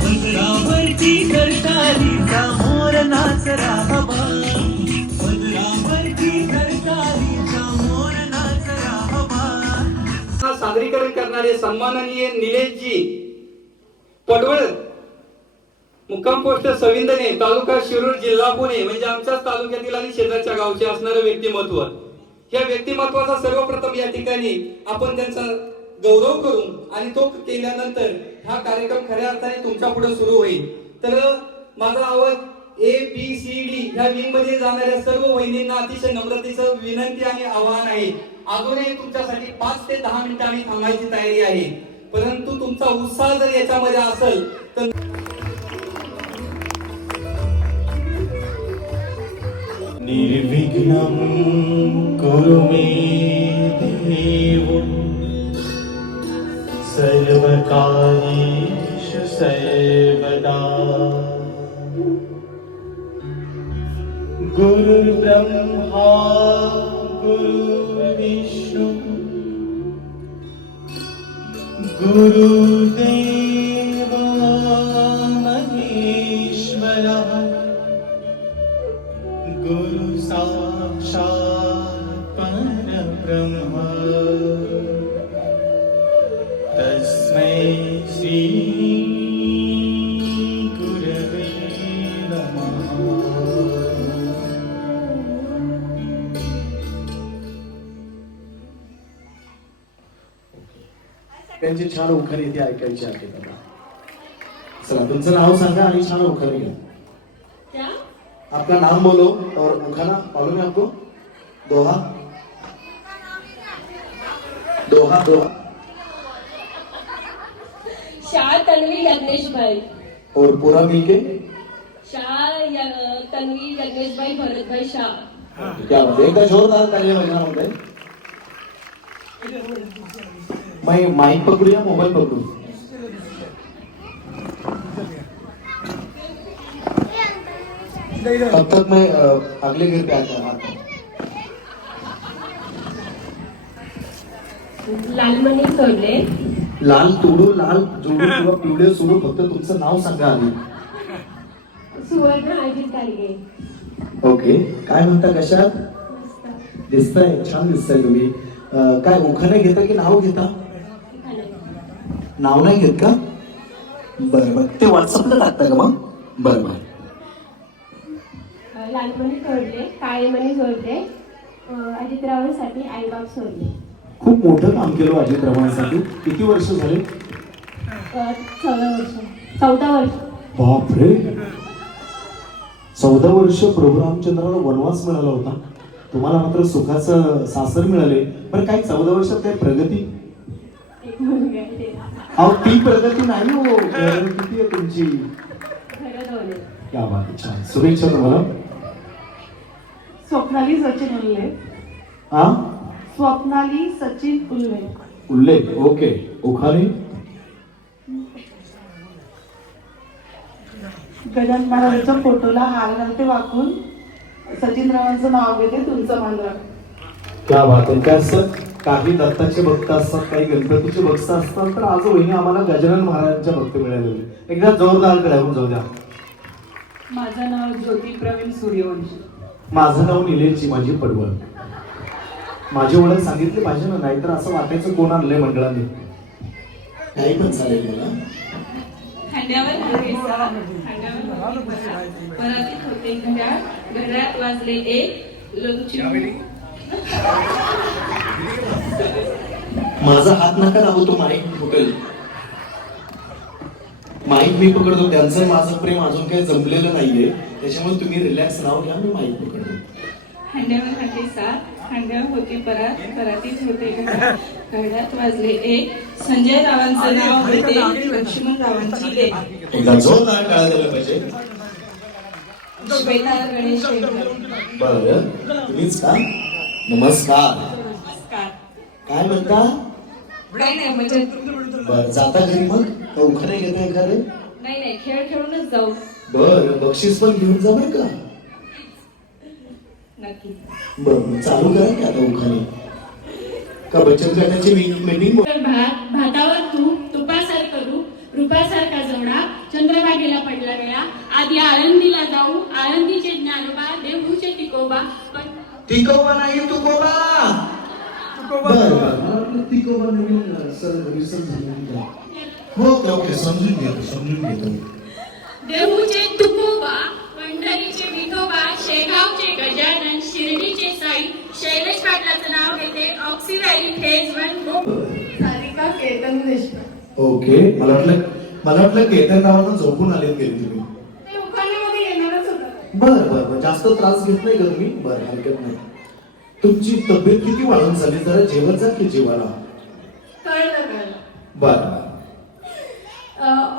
पदरावरती करतालीचा मोर नाच राहावा, पदरावरती करतालीचा मोर नाच राहावा. सादरीकरण करणारे सन्माननीय निलेशजी पडवळ, मुक्काम पोस्ट सविंदने, तालुका शिरूर, जिल्हा पुणे, म्हणजे आमच्याच तालुक्यातील आणि शेजारच्या गावचे असणारं व्यक्तिमत्व. या व्यक्तिमत्वाचा सर्वप्रथम या ठिकाणी आपण त्यांचा गौरव करून आणि तो केल्यानंतर हा कार्यक्रम खऱ्या अर्थाने तुमच्या पुढे सुरू होईल. तर माझा आवाज ABCD ह्या विंग मध्ये जाणाऱ्या सर्व वहिनींना अतिशय नम्रतेचं विनंती आणि आवाहन आहे. अजूनही तुमच्यासाठी 5 ते 10 मिनिटं आम्ही थांबायची तयारी आहे, परंतु तुमचा उत्साह जर याच्यामध्ये असेल तर निर्विघ्नं कुरु मे देव सर्वकार्येषु सर्वदा. गुरुर्ब्रह्मा गुरुर्विष्णु गुरुदेवो महेश्वरः गुरु साक्षात् परब्रह्म तस्मै श्री गुरवे नमः. त्यांची छान उखाणे इथे ऐकायची आहेत आता. चला तुमचं नाव सांगा आणि छान उखाणे घ्या. आपका नाम बोलो और उखाना मालूम है आपको? Doha Doha Doha. Shah Tanvi Yagnesh भाई और पूरा मिलके तन्वी यज्ञेश भाई भरत भाई शाह. क्या बात है, एकदा जोरदार ताली वाजवा म्हणते. मैं माइक पकड़ू या मोबाइल पकड़ू? तब तक मैं अगले गिर पे आता हूँ. लालमणी सोडले, लाल तोडू लाल जोडू किंवा पिवळे सोडू, फक्त तुमचं नाव सांगा आधी. सुवर्ण अजित गाडगे. ओके, काय म्हणता, कशात दिसताय? छान दिसताय तुम्ही. काय उखाणे घेता की नाव घेता? नाव नाही घेत का? बरं बरं, ते व्हॉट्सअपला टाकता का मग? बरं बरं. लालमणी सोडले, काळेमणी सोडले, अजितरावांसाठी आईबाप सोडले. खूप मोठं काम केलं अजितरावांसाठी. किती वर्ष झाले? 14 वर्ष. बापरे, 14 वर्ष प्रभू रामचंद्राला वनवास मिळाला होता, तुम्हाला मात्र सुखाचं सासर मिळाले. पण काय 14 वर्षात काय प्रगती? एक मुलगा आहे ते. अहो ती प्रगती नाही हो, किती आहे तुमची? खरं दोन. क्या बात आहे, छान. शुभेच्छा तुम्हाला. स्वप्नाली सचिन उल्ले. हा, स्वप्नाली सचिन उल्ले. उल्लेख. ओके, उखाणे. गजानन महाराजांच्या फोटोला हार घालते वाकून, सचिन रावांचं नाव घेते, तुमचं मान राख. क्या बात आहे. काय असतं, काही दत्ताचे भक्त असतात, काही गणपतीचे भक्त असतात, तर आज वहिनी आम्हाला गजानन महाराजांच्या भक्त मिळाले. एकदा जोरदार कळावून जाऊ द्या. माझं नाव ज्योती प्रवीण सूर्यवंशी. माझं नाव निलेशजी माझी पडवळ. माझी ओळख सांगितली पाहिजे ना, नाहीतर असं वाटायचं कोण आणलंय मंडळाने. काही पण चालेल मला. खांद्यावर परातीत होते घड्याळ, घड्याळात वाजले एक लोणची. माझा हात नका दाबू, तो माईक फुटेल. माईक मी पकडतो, त्यांचं माझं प्रेम अजून काही जमलेलं नाहीये, त्याच्यामुळे तुम्ही रिलॅक्स राहू द्या, मी माईक पकडतो. खांद्यावर हाते सात, खांद्यावर होती परात, परातीत होते घड्याळ, घड्याळात वाजले एक. संजय रावांचं नाव होते लक्ष्मण रावांची लेक. एकदा जोरदार काळा दिला पाहिजे. श्वेता गणेश शेखर. बरं, तुम्हीच का? नमस्कार. नमस्कार. काय म्हणता? नाही नाही म्हणजे बरं, जाता घरी मग का उखाणे घेता एखादे? नाही नाही, खेळ खेळूनच जाऊ. बरं, बक्षीस पण घेऊन जा बरं का. नक्की. बरं, चालू करा की आता उखाणे. का बचत गटाची मीटिंग भात भातावर तूप तुपासार करू रूपासारखा जोडा चंद्रभागेला पडला वेळा आधी आळंदीला जाऊ आळंदीचे ज्ञानोबा देहूचे तिकोबा पण तिकोबा नाही तुकोबा. बरं मला वाटलं तिकोबा नवीन विसर झाली. ओके ओके समजून घेतो. देहूचे तुकोबा पंढरीचे विठोबा शेगावचे गजानन शिर्डीचे साई शैलेश पाटलाचं नाव घेते auxiliary phase 1 Sarika Ketan Deshpande. Okay मला वाटलं केतन नावानं झोपून आले गेले तुम्ही. ते उखाण्यामध्ये येणारच होतं. बरं जास्त त्रास घेत नाही का तुम्ही. बरं हरकत नाही. तुमची तब्येत किती वाढून चालली जरा जेवत जा की जेवायला. कळलं. बरं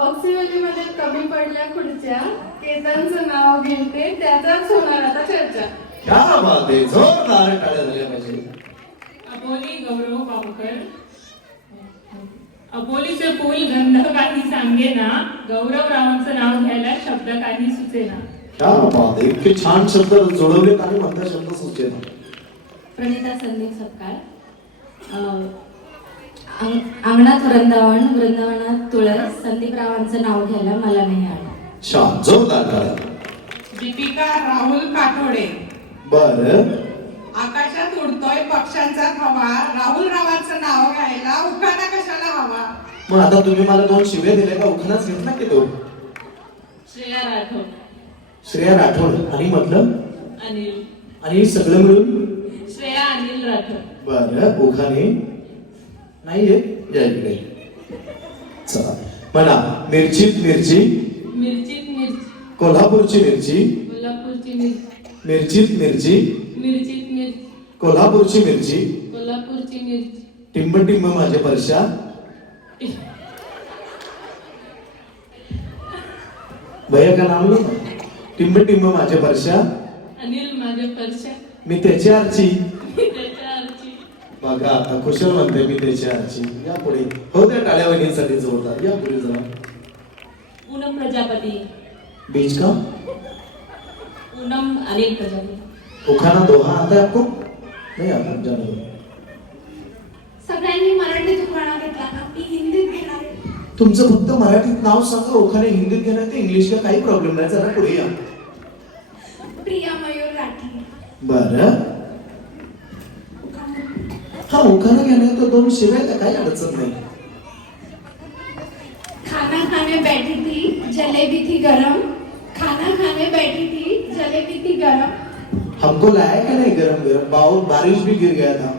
ऑक्सिलरीमध्ये कमी पडल्या खुर्च्या केतनचं नाव घेते त्याचाच होणार आता चर्चा. क्या बात आहे. जोरदार टाळ्या झाल्या पाहिजे. अबोली गौरव बाबूकर अबोलीचे पूल गंध काही सांगे ना गौरवरावांचं नाव घ्यायला शब्द काही सुचेना. क्या बात आहे. इतके छान शब्द जोडवलेत आणि म्हणता शब्द सुचेना. प्रणिता संदीप सपकाळ अंगणात वृंदावनात तुळस संदीपरावांचं नाव घ्यायला मला नाही आलं. छान जोरदार टाळ्या. दीपिका राहुल काठोडे बरं आकाशात उडतोय पक्ष्यांचा थवा राहुल रावांचं नाव घ्यायला उखाणा कशाला हवा. मग आता तुम्ही मला 2 शिव्या दिल्या का उखाणाच घेतला की तो. श्रेया राठोड श्रेया राठोड आणि म्हटलं अनिल आणि सगळं मिळून श्रेया अनिल राठोड. बरं उखाणे नाहीये या इकडे. चला म्हणा. मिरचीत मिरची मिरचीत मिरची कोल्हापूरची मिरची कोल्हापूरची मिरची मिरचीत मिरची मिरचीत मिरची कोल्हापूरची मिरची कोल्हापूरची मिरची टिंब टिंब माझ्या परशा भैया का नाम लो. टिंब टिंब माझ्या परशा अनिल माझ्या परशा मी त्याची आरची. त्याच्या आरची बघा आता कुशल म्हणते मी त्याची आरची. या पुढे हो त्या टाळ्या वहिनींसाठी जोरदार. या पुढे जरा. पूनम प्रजापती बीच का पूनम अनिल प्रजापती. उखाना दोहा आता है आपको नहीं आता जानो. सगळ्यांनी मराठीत उखाणा घेतला ना मी हिंदीत घेणार आहे. तुमचं फक्त मराठीत नाव सांगा. उखाणे हिंदीत घेण्यात ते इंग्लिशला काही प्रॉब्लेम नाही. जरा पुढे या. प्रिया मयूर राठी. बरं हा उखाणा घेण्यात तो 2 शिवाय काही अडचण नाही. खाना खाने बैठी थी जलेबी थी गरम खाना खाने बैठी थी जलेबी थी गरम. हमको लाया क्या नहीं गरम गरम. बारिश भी गिर गया था.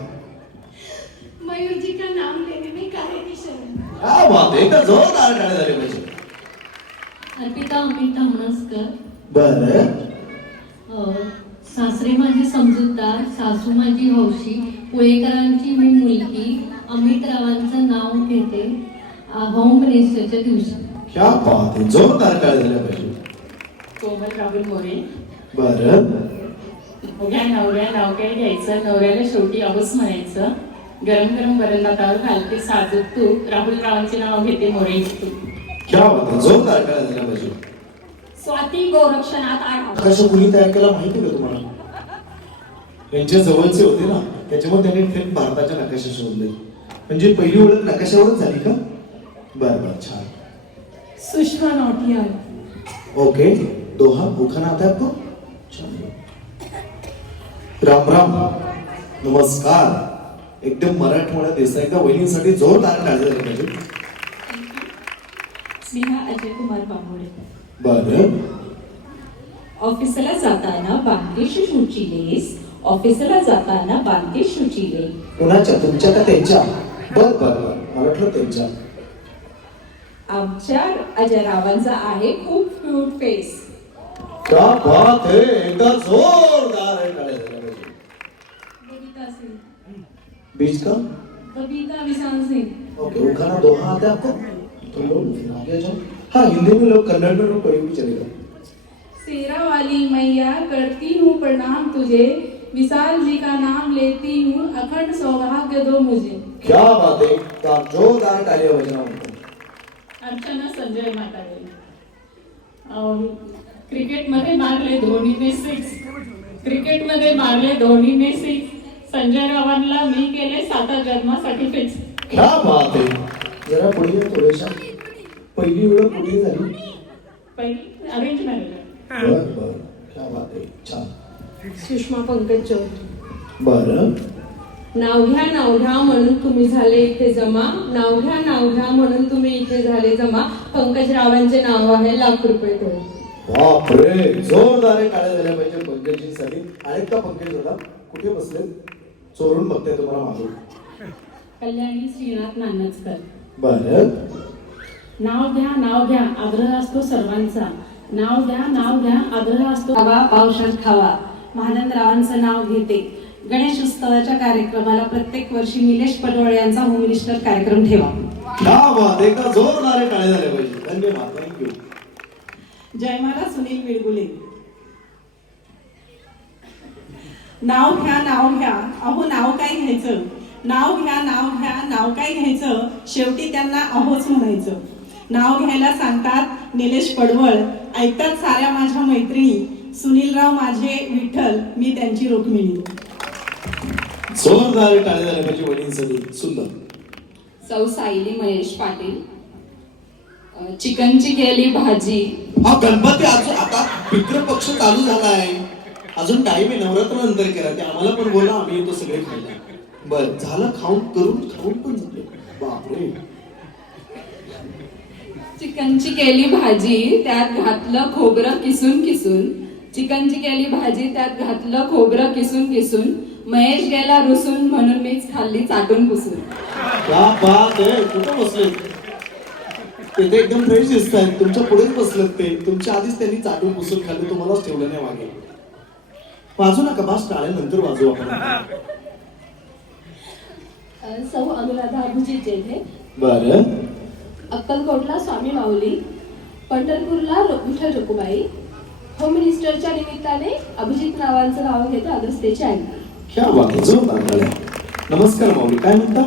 मयूर जी का नाम लेने में काहे की शर्म. क्या बात है. एकदा जोरदार टाळ्या झाल्या पाहिजे. अर्पिता अमित धामणसकर बरं सासरे माझे समजूतदार सासू माझी हौशी पुळेकरांची मी मुलगी अमितरावांचं नाव घेते होम मिनिस्टरच्या दिवशी. क्या बात है. जोरदार टाळ्या झाल्या पाहिजे. कोमल राहुल मोरे बरं उभ्या नवऱ्या नाव काय घ्यायचं नवऱ्याला शेवटी अवस म्हणायचं गरम गरम वरण भातावर घालते साजूक तूप राहुल रावांचे नाव घेते मोरेंची तूप. क्या बात है. जोरदार टाळ्या झाल्या पाहिजे. स्वाती गोरक्षनाथ आढाव आकाश कुणी तयार केला माहिती का तुम्हाला. यांच्या जवळचे होते ना त्याच्यामुळे त्यांनी थेट भारताच्या नकाशा शोधले. म्हणजे पहिली ओळख नकाशावरच झाली का. बरं छान. सुषमा नौटियाल. ओके दोहा उखाना आता है आपको. छान. राम राम नमस्कार. एकदम मराठमोळा दिसता. एकदा वहिनींसाठी जोरदार टाळ्या झाल्या पाहिजे. स्नेहा अजय कुमार बांबोडे. बरं ऑफिसला जाताना बांधे शुचीलेस ऑफिसला जाताना बांधे शुचीले. कोणाच्या तुमच्या का त्यांच्या. बर बर बर मला वाटलं त्यांच्या. आमच्या अजयरावांचा आहे खूप क्यूट फेस. क्या बात है. एकदा जोरदार टाळ्या झाल्या पाहिजे. बबिता सिंह बीच का बबीता विशाल सिंह. ओके उखाना दोहा आता है आपको. तो लोग आगे जाओ. हाँ हिंदी में लोग कन्नड़ में लोग कोई भी चलेगा. शेरा वाली मैया करती हूँ प्रणाम तुझे विशाल जी का नाम लेती हूँ अखंड सौभाग्य दो मुझे. क्या बात है. जोरदार टाळ्या बजाना. अर्चना संजय म्हातारे. क्रिकेटमध्ये मारले धोनीने 6 क्रिकेटमध्ये मारले धोनीने 6 संजय रावांना मी केले 7 जन्मासाठी फिक्स. क्या बात आहे. जरा पुढे ये थोड्याशा. पहिली वेळ कुठे झाली? पहिली अरेंज मॅरेज. बर बर, क्या बात आहे, छान. सुषमा पंकज चौधरी. बरं. नाव घ्या म्हणून तुम्ही झाले इथे जमा. नाव घ्या म्हणून तुम्ही इथे झाले जमा. पंकज रावांचे नाव आहे ₹1,00,000 तोडे. बापरे, जोरदार टाळ्या झाल्या पाहिजे पंकजींसाठी. आहेत का पंकज दादा? कुठे बसले? चोरून बघते तुम्हाला मागून. कल्याणी श्रीनाथ नानजकर. बरं. नाव घ्या आग्रह असतो सर्वांचा. नाव घ्या आग्रह असतो. खावा पावसात खावा. महानंदरावांचं नाव घेते. गणेश उत्सवाच्या कार्यक्रमाला प्रत्येक वर्षी निलेश पडवळ यांचा होम मिनिस्टर कार्यक्रम ठेवा. क्या बात आहे, का जोरदार टाळ्या झाल्या पाहिजे. धन्यवाद, थँक्यू. जयमाला सुनील मिळगुले. नाव घ्या अहो नाव काय घ्यायचं. नाव घ्या काय घ्यायचं. शेवटी त्यांना अहोच म्हणायचं. नाव घ्यायला सांगतात निलेश पडवळ. ऐकतात साऱ्या माझ्या मैत्रिणी. सुनीलराव माझे विठ्ठल, मी त्यांची रुक्मिणी. जोरदार टाळ्या झाल्या पाहिजे वडीलसाठी. सुंदर. सौ सायली महेश पाटील. चिकनची केली भाजी. हा गणपती अजून आता पितृपक्ष चालू झाला आहे. अजून टाइम आहे, नवरात्र नंतर करा. ते आम्हाला पण बोला, आम्ही येतो सगळे खायला. बर झालं, खाऊन पण झालं. बापरे. चिकनची केली भाजी त्यात घातलं खोबरं किसून किसून. चिकनची केली भाजी त्यात घातलं खोबरं किसून किसून. महेश गेला रुसून म्हणून मीच खाल्ली चाटून पुसून. क्या बात आहे. कुठं बसले ते? एकदम फ्रेश दिसत आहेत. तुमच्या पुढेच बसलेत ते. तुमच्या आधीच त्यांनी चाटून पुसून खाल्ले, तुम्हालाच ठेवलं नाही मागे. वाजू नका, बास टाळ्या नंतर वाजू आपण. सौ अनुराधा अभिजित जेठे. बरं. अक्कलकोटला स्वामी माऊली. पंढरपूरला विठ्ठल रखुमाई. होम मिनिस्टरच्या निमित्ताने अभिजित रावांचं नाव घेते अगस्तेची आई. क्या बात आहे, जोरदार टाळ्या. नमस्कार माऊली, काय म्हणता?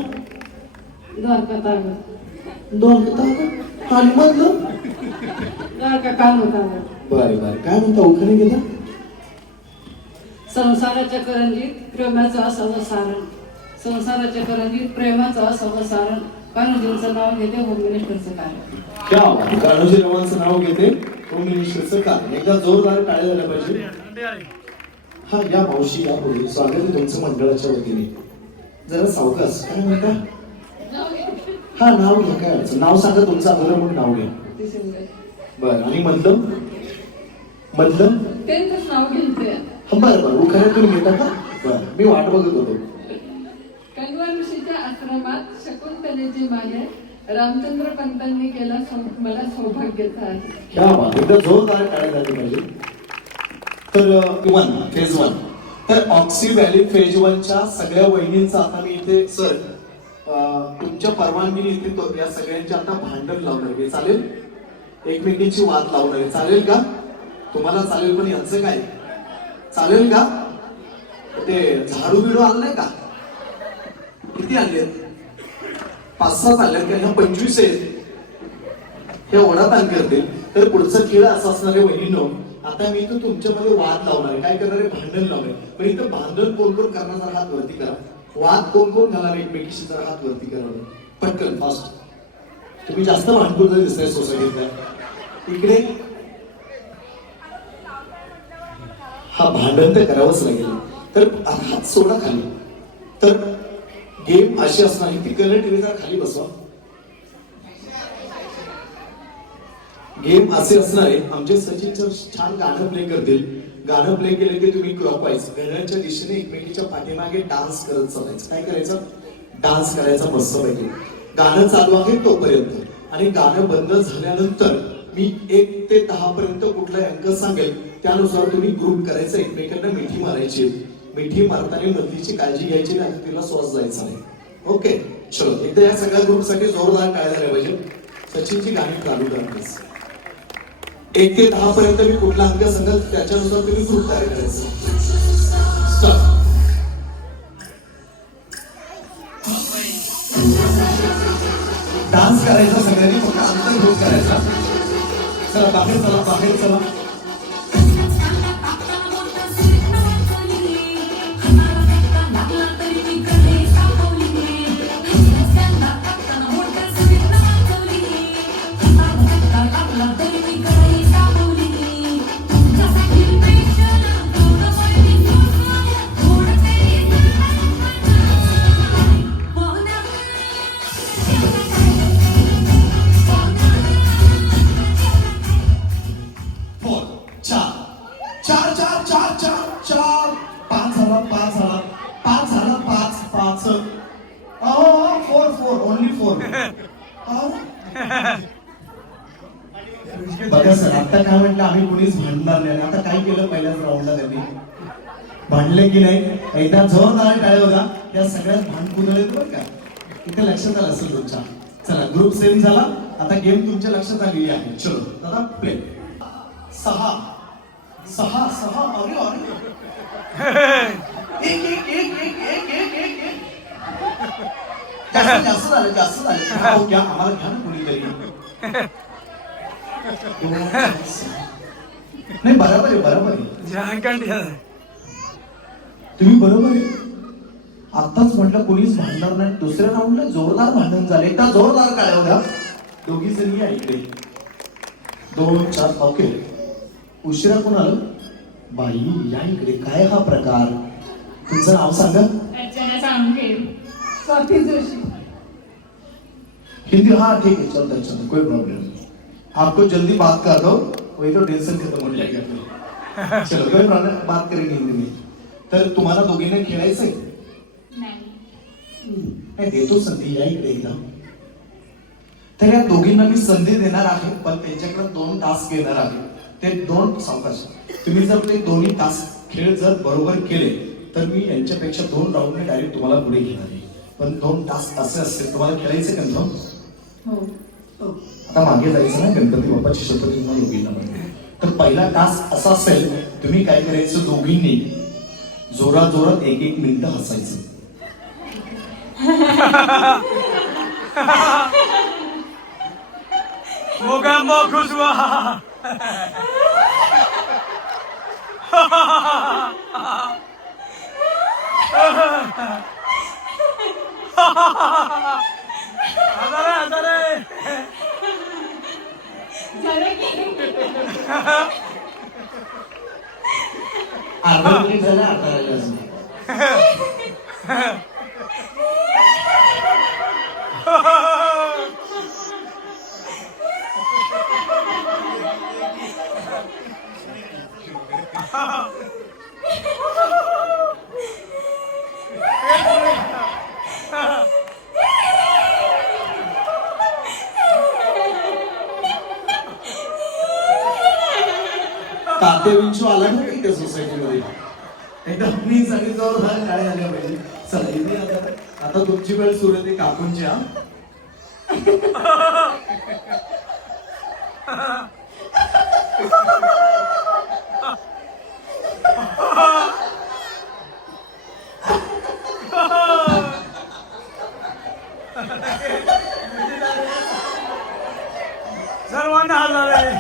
द्वारका तागर. आणि म्हणलं द्वारका काल होता. बरे बरे, काय म्हणता? उखाणे गेला. संसाराच्या करंजीत प्रेमाचं असावं सारण. संसाराच्या करंजीत प्रेमाचं असावं सारण. कान्होजींचं नाव घेते होम मिनिस्टरचं कार्य. क्या बात. कान्होजी रावांचं नाव घेते होम मिनिस्टरचं कार्य. एकदा जोरदार टाळ्या झाल्या पाहिजे. हा या मावशी, या पुढे स्वागत आहे तुमचं मंडळाच्या वतीने. जरा सावकाश, काय म्हणता? हा नाव घ्या, काय अडचण. नाव सांगा तुमचं अगोदर, म्हणून नाव घ्या. बरं. आणि मधलं त्यांचंच नाव घेते. बरं उखाणे तुम्ही घेता का? बरं, मी वाट बघत होतो. कण्व ऋषीच्या आश्रमात शकुंतलेची माहेर. रामचंद्र पंतांनी केला मला सौभाग्याचा आहे. क्या बात. एकदा जोरदार टाळ्या झाली पाहिजे. तर फेज 1 तर ऑक्सी व्हॅली फेज 1च्या सगळ्या वहिनींचा आता मी इथे सर तुमच्या परवानगीने इथे या सगळ्यांचे आता भांडण लावणार आहे. चालेल? एकमेकींची वाद लावणार आहे. चालेल का? तुम्हाला चालेल, पण यांचं काय चालेल का? ते झाडू बिडू आलं नाही का? किती आणले? 5-6 आणल्यात का? ह्या 25 आहेत. हे ओढाताण करते. तर पुढचं खेळ असं असणार आहे वहिनींनो, आता मी इथं तुमच्यामध्ये वाद लावणार आहे. काय करणार आहे? भांडण लावणार आहे. पण इथं भांडण कोण कोण करणार जरा हात वरती करा. वाद कोण कोण घालणार एकमेकीशी जरा हात वरती करा. पटकन फास्ट. तुम्ही जास्त भांडकुर दिसताय सोसायटीतल्या. इकडे हा भांडण तर करावंच लागेल. तर हात सोडा खाली. तर गेम अशी असणार आहे, ती कलर टीव्ही जरा खाली बसवा. गेम असे असणार आहे, आमचे सचिन सर छान गाणं प्ले करतील. गाणं प्ले केले की तुम्ही क्लॉकवाईज घड्याळाच्या दिशेने एकमेकीच्या पाठीमागे डान्स करत चालायचं. काय करायचं? डान्स करायचा मस्तपैकी. गाणं चालू आहे तोपर्यंत. आणि गाणं बंद झाल्यानंतर मी 1 ते 10 पर्यंत कुठला अंक सांगेल त्यानुसार तुम्ही ग्रुप करायचं. एकमेकांना मिठी मारायची. मिठी मारताना मधलीची काळजी घ्यायची नाही, तिला श्वास जायचा नाही. ओके चलो, एकदा या सगळ्या ग्रुपसाठी जोरदार टाळ्या झाल्या पाहिजे. सचिनची गाणी चालू करा. 1 ते 10 पर्यंत मी कुठला अंक सांगाल त्याच्यानुसार तुम्ही ग्रुप तयार करायचं. डान्स करायचा सगळ्यांनी, फक्त अंतर ग्रुप करायचा. चला बाहेर चला, बाहेर चला. Four only four. बघा सर, आता काय म्हटलं आम्ही कुणीच भांडणार नाही. आता काय केलं पहिल्याच राऊंडला त्यांनी भांडले की नाही, एकदा जोरदार टाळ्या होता. या सगळ्यात भांडकुदळे बरं का, इथे लक्षात आलं असेल तुमच्या. चला ग्रुप सेम झाला. आता गेम तुमच्या लक्षात आलेली आहे. चलो दादा प्ले. 6 6 6 अरे अरे एक एक एक एक एक एक एक एक जास्त झालं जास्त झालं. हो घ्या, आम्हाला घ्या ना कोणीतरी. नाही बरोबर आहे बरोबर आहे, तुम्ही बरोबर आहे. आताच म्हटलं कोणीच भांडणार नाही. दुसऱ्या राऊंडला जोरदार भांडण झाले. एकदा जोरदार काय होत्या दोघी जणी या इकडे. 2 4 ओके. उशिरा कोण आलं बाई या इकडे. काय हा प्रकार, तुमचं नाव सांगा. अर्चना साळुंखे. स्वाती जोशी. हिंदी हाँ ठीक है चलता है चलता, कोई प्रॉब्लम नहीं. आपको जल्दी बात कर दो, वही तो टेंशन खत्म हो जाएगा फिर. चलो कोई प्रॉब्लम, बात करेंगे हिंदी में. तर तुम्हाला दोघींना खेळायचंय. नाही देतो संधी, या इकडे एकदा. तर या दोघींना मी संधी देणार आहे, पण त्यांच्याकडे 2 टास्क घेणार आहे. ते 2 सावकाश. तुम्ही जर ते दोन्ही टास्क खेळ जर बरोबर केले तर मी यांच्यापेक्षा 2 राऊंडने डायरेक्ट तुम्हाला पुढे घेणार आहे. पण 2 टास्क असे असतील. तुम्हाला खेळायचे कन्फर्म? आता मागे जायचं ना, गणपती बाप्पाची शपथ तुम्हाला दोघींना म्हणते. तर पहिला टास्क असा असेल, तुम्ही काय करायचं दोघींनी जोरात जोरात 1-1 मिनिट हसायचं. खुश हुआ. अर्धा मिनिट झाला, अर्धा राहिला असेल. ताते विंचू आला ना इथे सोसायटीमध्ये. एकदम मी सगळी जोरदार काय झाल्या पाहिजे. चला इथे आता तुमची वेळ सुरू आहे काकूंची. सर्वांना हलवले.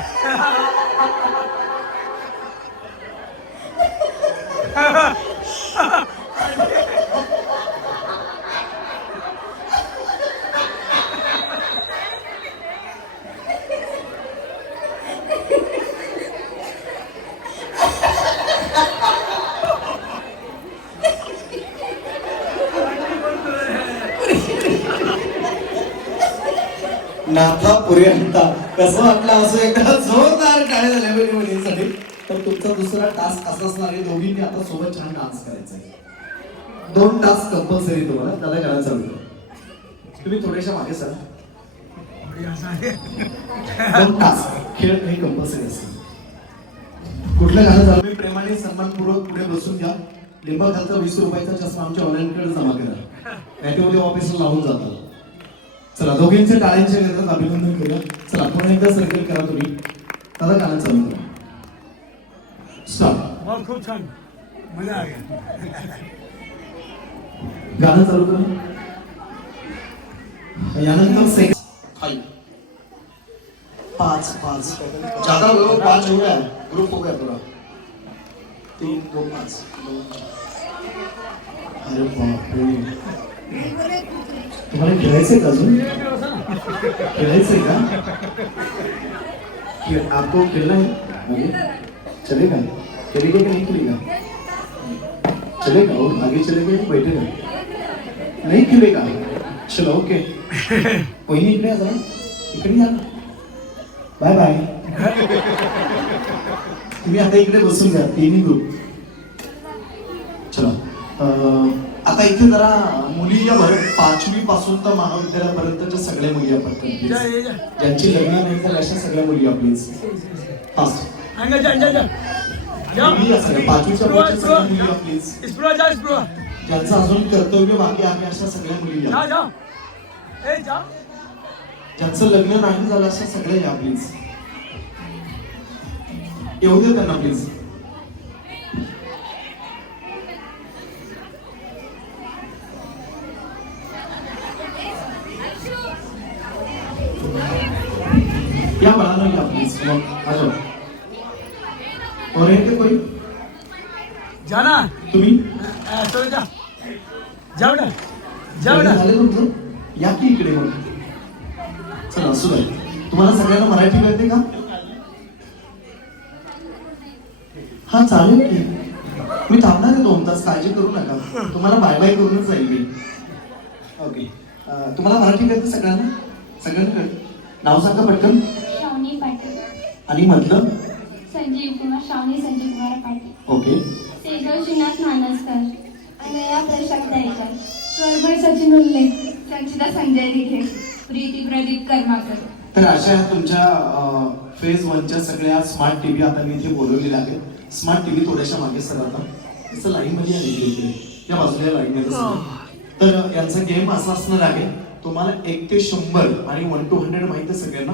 नाथा पुऱ्यांता कसं वाटलं असं एकदा जोरदार टाळ्या झाल्या पाहिजे मुलींसाठी. तर तुमचा दुसरा टास्क असा असणार आहे, दोघींनी आता सोबत छान डान्स करायचा आहे. 2 टास्क कंपल्सरी तुम्हाला. दादा गाणं चालू करा. तुम्ही थोड्याशा मागे सर. 2 टास्क खेळ हे कंपल्सरी असेल. कुठलं गाणं चालू? मी प्रेमाने सन्मानपूर्वक पुढे बसून घ्या. लिंबाखालचा 20 रुपयाचा चष्मा आमच्या ऑनलाईनकडे जमा करा. नाहीतर ऑफिसला लावून जातात. चला दोघींचे टाळ्यांच्या गजरात अभिनंदन करूया. चला पुन्हा एकदा सर्कल करा तुम्ही. दादा गाणं चालू करा. स्टॉप. खूप छान, मजा आ गया. गाणं चालू करा. यानंतर सेक्स खाली 5 ज्यादा हो 5 हो गया, ग्रुप हो गया पूरा. 3 2 5 अरे बापरे. तुम्हाला खेळायचंय का अजून? खेळायचंय का? आपको खेलना है? चलेगा? खेलेगा कि नहीं खेलेगा? चलेगा और आगे चलेगा या बैठेगा? नहीं खेलेगा. चलो ओके. कोई नहीं इकडे जा, इकडे या. Bye bye. तुम्ही आता इकडे बसून घ्या. 3 ग्रुप. चला आता इथे जरा मुली या बरं 5वी पासून तर महाविद्यालयापर्यंतच्या सगळ्या मुली आपण ज्यांची लग्न नाही तर अशा सगळ्या मुली आपलीच फास्ट अंगा जा जा जा जा मुली या सगळ्या 5वीच्या पुढच्या सगळ्या मुली आपलीच इस्प्रो जा इस्प्रो ज्यांचं अजून कर्तव्य बाकी आहे अशा सगळ्या मुली जा या. जा ए जा ज्यांचं लग्न नाही झालं अशा सगळ्या या प्लीज येऊ दे त्यांना प्लीज. या बाळांना या प्लीज. आ जाओ. और है क्या कोई? जाना तुम्ही चलो जा जाओ ना जाओ लग्न ना झालं तुमचं? या की इकडे मग. चला असू दे. तुम्हाला सगळ्यांना मराठी कळते का? हा चालेल की. मी थांबणार आहे 2 तास, काळजी करू नका. तुम्हाला बाय बाय करूनच जाईल मी. ओके. तुम्हाला मराठी कळते सगळ्यांना? सगळ्यांना कळते? नाव सांगा पटकन. शावनी पाटील. आणि म्हटलं संजीव कुमार शावनी संजीव कुमार पाटील. ओके. सेजल श्रीनाथ मानसकर. अनया प्रशांत दरेकर. स्वरभर सचिन उल्ले. संचिता संजय दिघे. प्रीती प्रदीप कर्माकर. तर अशा तुमच्या फेज 1च्या सगळ्या स्मार्ट टीव्ही आता मी इथे बोलवलेल्या आहेत. स्मार्ट टीव्ही थोड्याशा मागे सर आता असं लाईन मध्ये आली इकडे या बाजूला लाईन मध्ये सर. तर यांचा गेम असा असणार आहे, तुम्हाला 1 ते 100 आणि 1 to 100 माहिती आहे सगळ्यांना.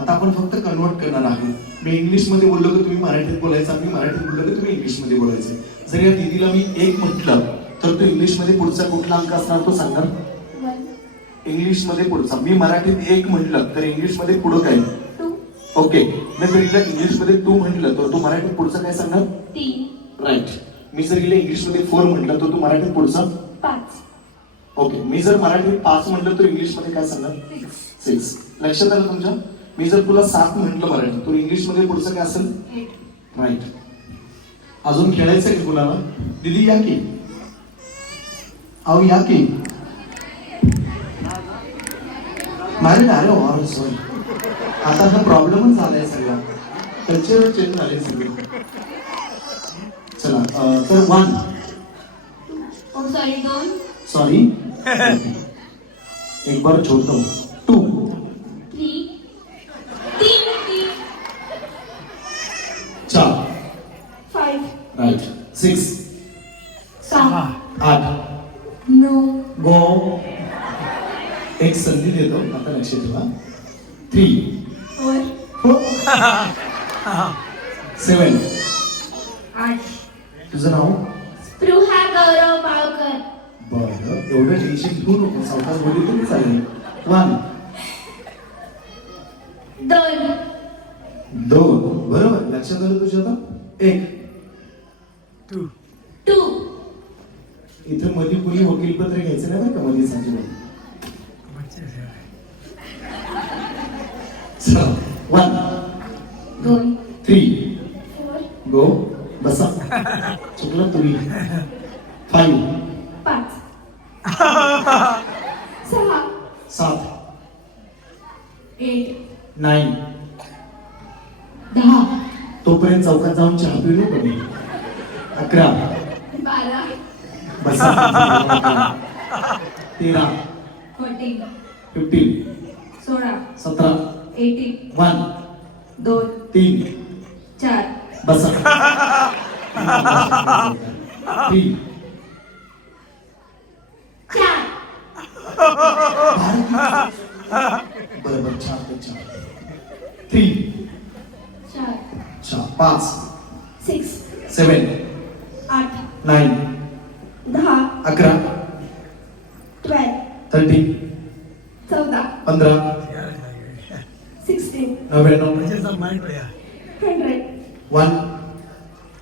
आता आपण फक्त कन्वर्ट करणार आहोत. मी इंग्लिश मध्ये बोललो की तुम्ही मराठीत बोलायचं, मी मराठीत बोललो की तुम्ही इंग्लिश मध्ये बोलायचं. जर या दीदीला मी 1 म्हटलं तर तो इंग्लिश मध्ये पुढचा कुठला अंक असणार तो सांगा. इंग्लिश मध्ये पुढचा. मी मराठीत 1 म्हटलं तर इंग्लिश मध्ये पुढं काय? ओके. मी जर हिला इंग्लिश मध्ये 2 म्हटलं तर तू मराठीत पुढचा काय सांगणार? 3. राईट. मी जर हिला इंग्लिश मध्ये 4 म्हटलं तर तू मराठीत पुढचा? 5. ओके. मी जर मराठीत 5 म्हटलं तर इंग्लिश मध्ये काय सांगणार? 6. लक्षात आलं तुमच्या? मी जर तुला 7 म्हटलं मराठीत तर इंग्लिश मध्ये पुढचं काय असेल? 8. राईट. अजून खेळायचं की कुणाला? दीदी या की. अहो या की. मॅरिड आहे हो. सॉरी. आता हा प्रॉब्लेमच झालाय सगळा. कल्चर चेंज झाले सगळे. चला तर 1 सॉरी 2. सॉरी एक बार छोड़ता हूँ. 2 3. 4 5. राइट. 6 6. 8 9. गो. एक संधी देतो आता लक्ष ठेवा. 3 4. 7 8. तुझं नाव? स्पृहा गौरव बाळकर. बरं. एवढं टेन्शन घेऊ नको. सावकाश बोलली तुम्ही चालेल. 1 2. बरोबर. लक्षात आलं तुझ्या आता? 1 2. इथं मध्ये कुणी वकीलपत्र घ्यायचं नाही बरं का मध्ये सांगितलं. 1 2. 3 4. गो. बसा. चुकलं तुम्ही. 5 5. 6. 7 8. 9 10. तोपर्यंत चौकात जाऊन चहा पिलो कमी. 11 12. बसा. 13 14. 15 16. 17 18. 1 2. 3 4. बसा. 3 4. बरोबर. 4 3 4. 5 6. 7 8. 9 10. 11 12. 13 14. 15 16. 99 माइंड पे 100. 1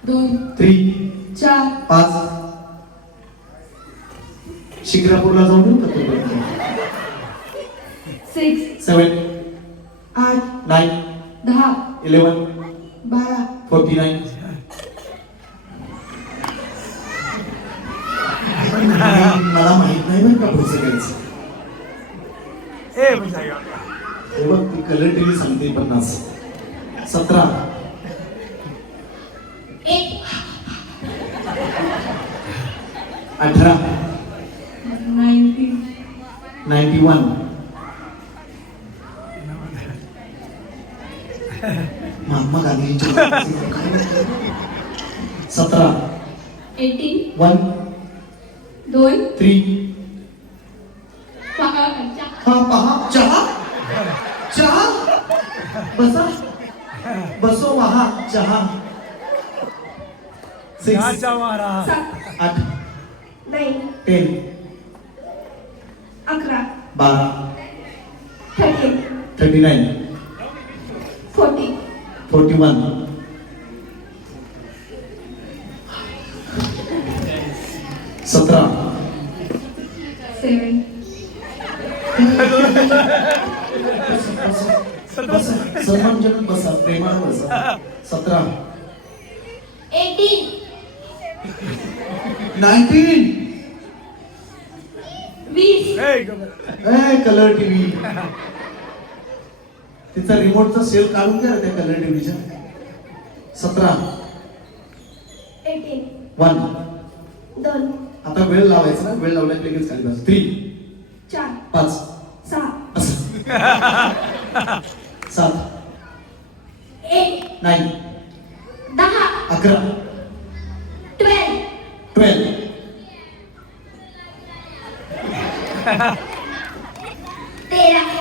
2. 3 4. 5 शिक्रापूरला जाऊन येऊ का तोपर्यंत? 6. 7 8. 9 10. 11 12. 49 मला माहित नाही बरं का पुढचं काहीच. ए बजाएगा हे बघ ती कलर टीव्ही सांगते 50 17 8. 18 91 महात्मा गांधींची 17 18 1 2 3 पहा हा पहा चहा चहा बसा बसो वहा चहा 6 चहा मारा 8 9 10 11 12 13 39 14 41 17 7 सन्मानजनक बसा प्रेमानं बसा 17 18 19 20 कलर टीव्ही तिचा रिमोटचा सेल काढून घ्या त्या कलर टीव्हीच्या 17 18 1 2 आता वेळ लावायचा ना वेळ लावल्या लगेच खाली बस 3 4 5 6 असं 7 8 9 10 11 12 12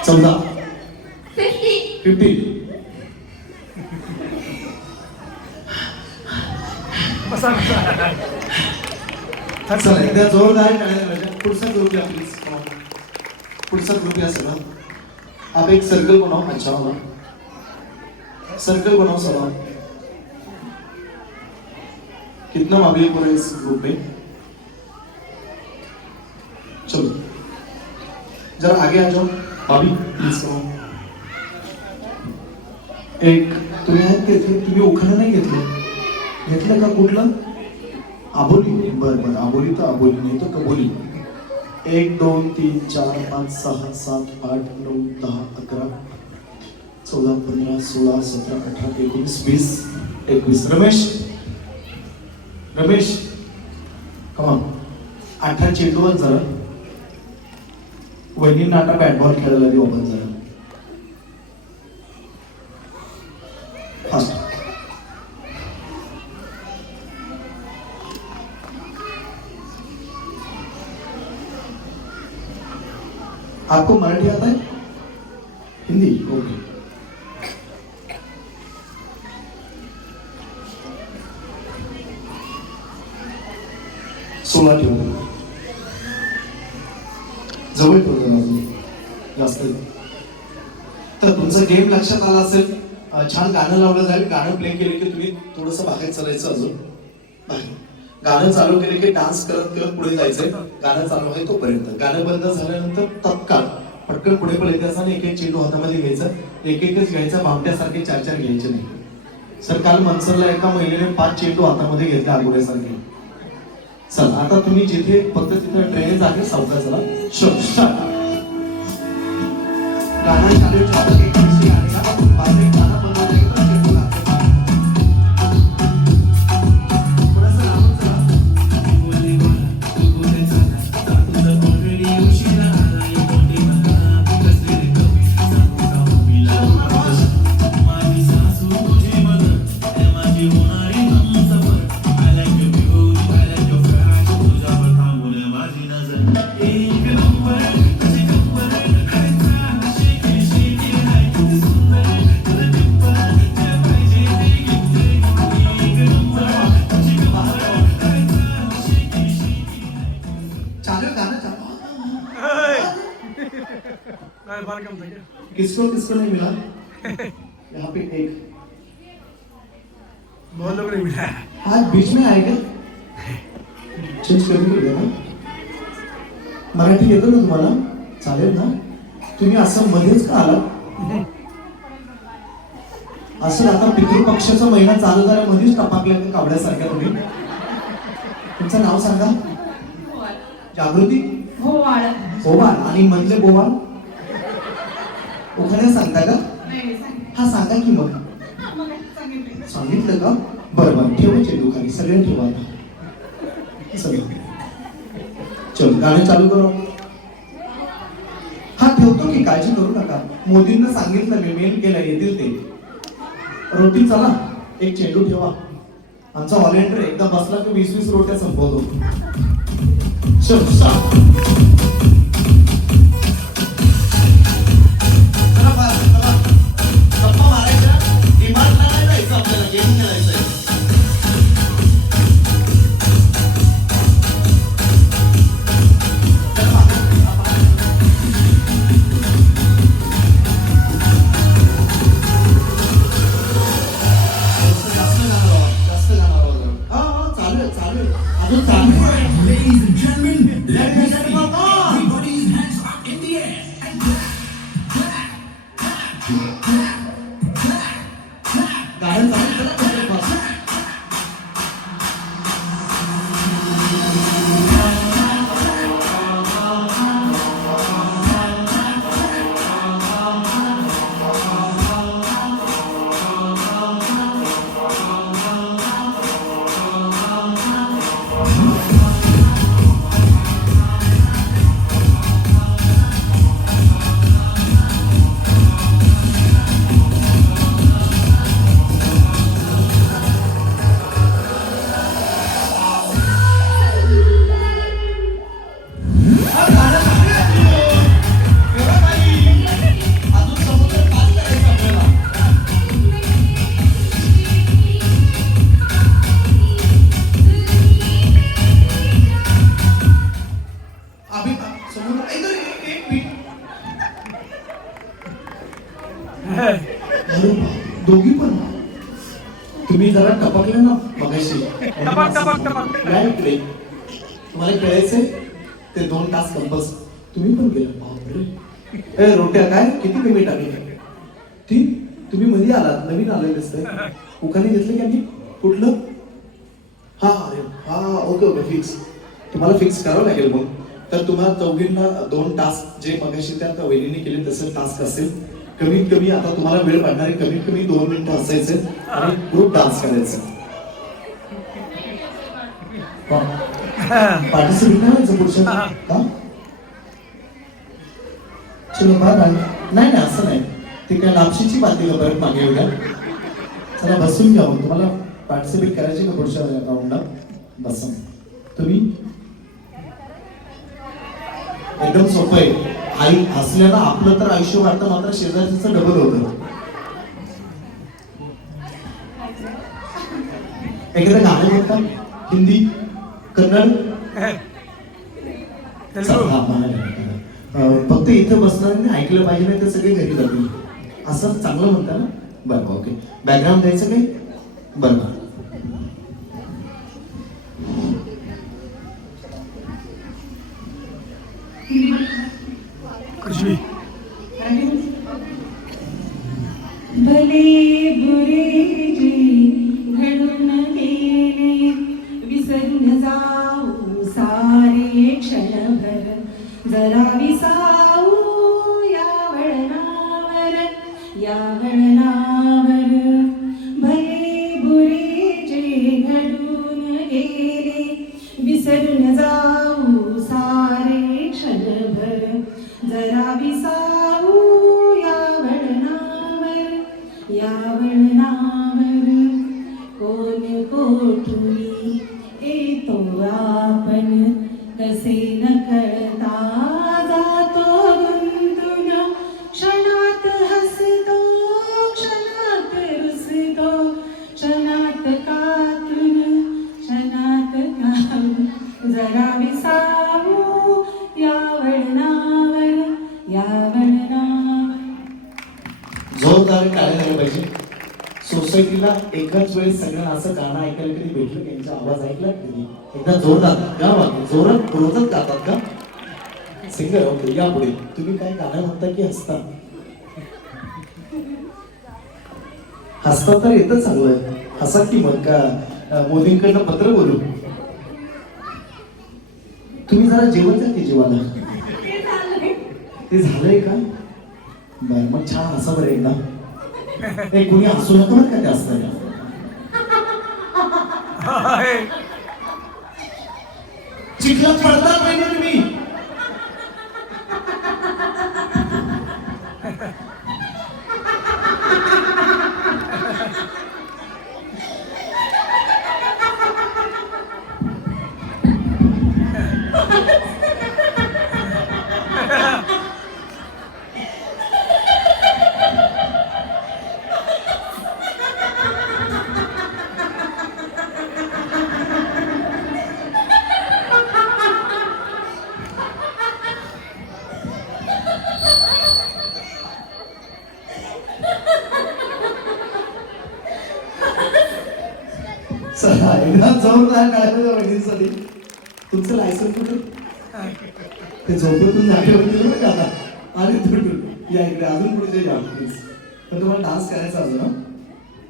14 15 15 बसा चला एकदा जोरदार टाळ्या वाजवा. पुढचा ग्रुप या प्लीज पुढचा ग्रुप या सगळा आप एक सर्कल बनाओ अच्छा होगा सर्कल बनाओ सब कितना मामले पूरे इस ग्रुप में चलो जरा आगे आ जाओ भाभी प्लीज करो एक तुम्ही आहेत का इथे तुम्ही उखाणं नाही घेतलं का कुठलं आबोली बर आबोली तर आबोली नाही तर कबोली 1 2 3 4 5 6 7 8 9 10 11 14 15 16 17 18 19 20 21 रमेश कमान 18 चेंडूवर जरा वहिनींना आता बॅट बॉल खेळायला ओपन जरा फास्ट आपको मराठी आता है हिंदी ओके 16 ठेवू जवळ ठेवतो अजून जास्त तर तुमचं गेम लक्षात आला असेल छान गाणं लावलं जाईल गाणं प्ले केले की तुम्ही थोडंसं बाहेर चालायचं अजून बाहेर गाणं चालू केले की डान्स करत करत पुढे जायचंय गाणं चालू आहे तोपर्यंत गाणं बंद झाल्यानंतर तत्काळ पटकन पुढे पळायचं असताना एक एक चेंडू हातामध्ये घ्यायचा एक एकच घ्यायचा बामट्यासारखे 4 घ्यायचे नाही सर काल मनसरला एका महिलेने 5 चेंडू हातामध्ये घेतले आगोड्यासारखे चल आता तुम्ही जिथे फक्त तिथे ड्रेनेज आहे सावकाश चला स्टार्ट गाणं चालू ठेवा एक दिवशी आणि बाजूला गाणं बंद झालं तर चेंडू लागतो थोडंसं लांब किसको नहीं मिला यहाँ पे एक बहुत लोग नहीं मिला आज बीच में आएगा चेंज करून घेऊया ना मराठी येतं ना तुम्हाला चालेल ना तुम्ही असं मध्येच का आला असं आता पितृपक्षाचा महिना चालू झाल्या मध्येच टपाकल्या कावड्यासारख्या तुम्ही तुमचं नाव सांगा जागृती बोवाळ आणि मधले बोवाळ उखाणे सांगता का हा सांगा की मग सांगितलं का बरं ठेवा चेंडू खाली सगळे ठेवा आता चल गाणं चालू करो काळजी करू नका. मोदींना सांगितलं मी, मेल केलं, येतील ते. रोटी चला, एक चेंडू ठेवा. आमचा व्हॉलेंटियर एकदा बसला की 20-20 रोट्या संपवतो. चला गप्पा मारायच्या, डिमांडला नाही जायचं, आपल्याला game खेळायचंय. Ladies and gentlemen, let me see everybody's hands up in the air. गाणं चालू करा. दोघी पण तुम्ही जरा टपकले ना मगाशी. नाही इकडे तुम्हाला कळायचंय ते 2 तास कंपल्स. तुम्ही पण गेला. बापरे, ए रोट्या काय किती पेमेंट आली? ती तुम्ही मध्ये आलात, नवीन आलेले दिसतंय. उखाणे घेतले की आम्ही कुठलं? हा अरे हा, ओके ओके, फिक्स. तुम्हाला फिक्स करावं लागेल मग. तर तुम्हाला चौघींना 2 टास्क जे मगाशी त्या वहिनीने केले तसं टास्क असेल. कमीत कमी आता तुम्हाला वेळ पडणारे कमीत कमी 2 मिनिटं असायचं आणि ग्रुप डान्स करायचं. पार्टिसिपेट करायचं पुढच्या. चलो बाय बाय. नाही नाही असं नाही, ते काय लापशीची बातमी का परत मागे येऊया. चला बसून घ्या. मग तुम्हाला पार्टिसिपेट करायचे का पुढच्या राऊंडला? बसा तुम्ही. एकदम सोपं आहे. आई असल्यानं आपलं तर आयुष्य वाटतं, मात्र शेजारचं डबल होतं. एखादं गाणं म्हणता, हिंदी, कन्नड, फक्त इथं बसणाऱ्यांनी ऐकलं पाहिजे, नाही तर सगळे घरी जातील. असं चांगलं म्हणता ना? बरं ओके. बॅकग्राऊंड द्यायचं काही? बरं. भले बुरे जे घडून गेले विसरून जाऊ सारे क्षणभर, जरा विसाऊ या वळणावर, या वळणावर. भले बुरे जे घडून गेले विसरून जाऊ सारे क्षणभर, जरा विसाऊ या वळणावर, या वळणावर. कोण कोठुनी येतो आपण, कसे न कळता जातो गुंतून. क्षणात हसतो, क्षणात रुसतो, क्षणात कातून, क्षणात कातून. जरा विसावू या वळणावर, या वळणावर. जोरदार टाळ्या झाल्या पाहिजे. सोसायटीला एकाच वेळेस सगळ्यांना असं गाणं ऐकायला कधी भेटलं? त्यांचा आवाज ऐकला कधी? एकदा जोरदार गावात जोरात रोजच गातात का सिंगर? ओके, या पुढे. तुम्ही काय गाणं म्हणता की हसता? हसता तर येतं चांगलं. हसा की मग का मोदींकडनं पत्र बोलू? तुम्ही जरा जेवण द्या की जीवाला. ते झालंय का? बर मग छान हसा बरं एकदा. कुणी हसू नका बरं का जास्त. चिखलात पडता पाहिजे तुम्ही. चला एकदा जोरदार टाळ्या द्या वहिनींसाठी. तुमचं लायसन कुठं? ते झोपेतून जागे होते बरं का आता. आणि तुटून या इकडे अजून पुढे या प्लीज. पण तुम्हाला डान्स करायचा अजून ना?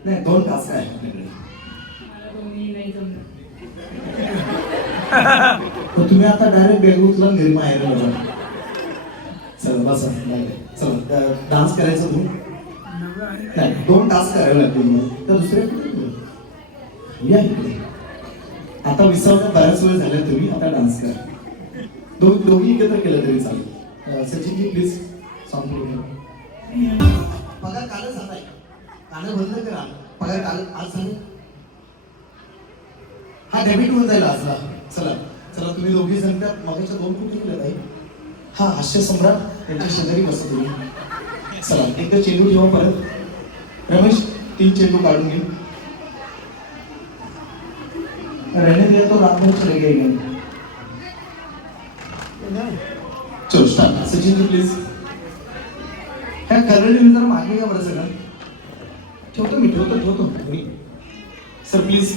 नाही 2 टास्क आहे आपल्याकडे. पण तुम्ही आता डायरेक्ट बॅग उचलून घरी माहेर बघा. चला बसा. चला डान्स करायचा तुम्ही नाही 2 टास्क करावे लागतील मग. तर दुसरे या इकडे. आता विसरता बऱ्याच वेळ झाल्या तुम्ही. आता डान्स करा. दोघी एकत्र केलं तरी चालेल. सचिनजी प्लीज सांगतो. पगार कालच झालाय. कानं बंद करा. पगार काल आज झालं. हा डेबिट होऊन जाईल आजला. चला चला तुम्ही दोघी जण त्या मगाच्या 2 कुठे केल्या ताई? हा हास्य सम्राट यांच्या शेजारी बसतो तुम्ही. चला एकदा चेंडू ठेवा परत. रमेश 3 चेंडू काढून घे. रहने दिया तो रात भर चले गए. चलो स्टार्ट. सचिन जी प्लीज. ह्या करंडीने जरा मागे या बरं सगळं. ठेवतो मी. Sir please.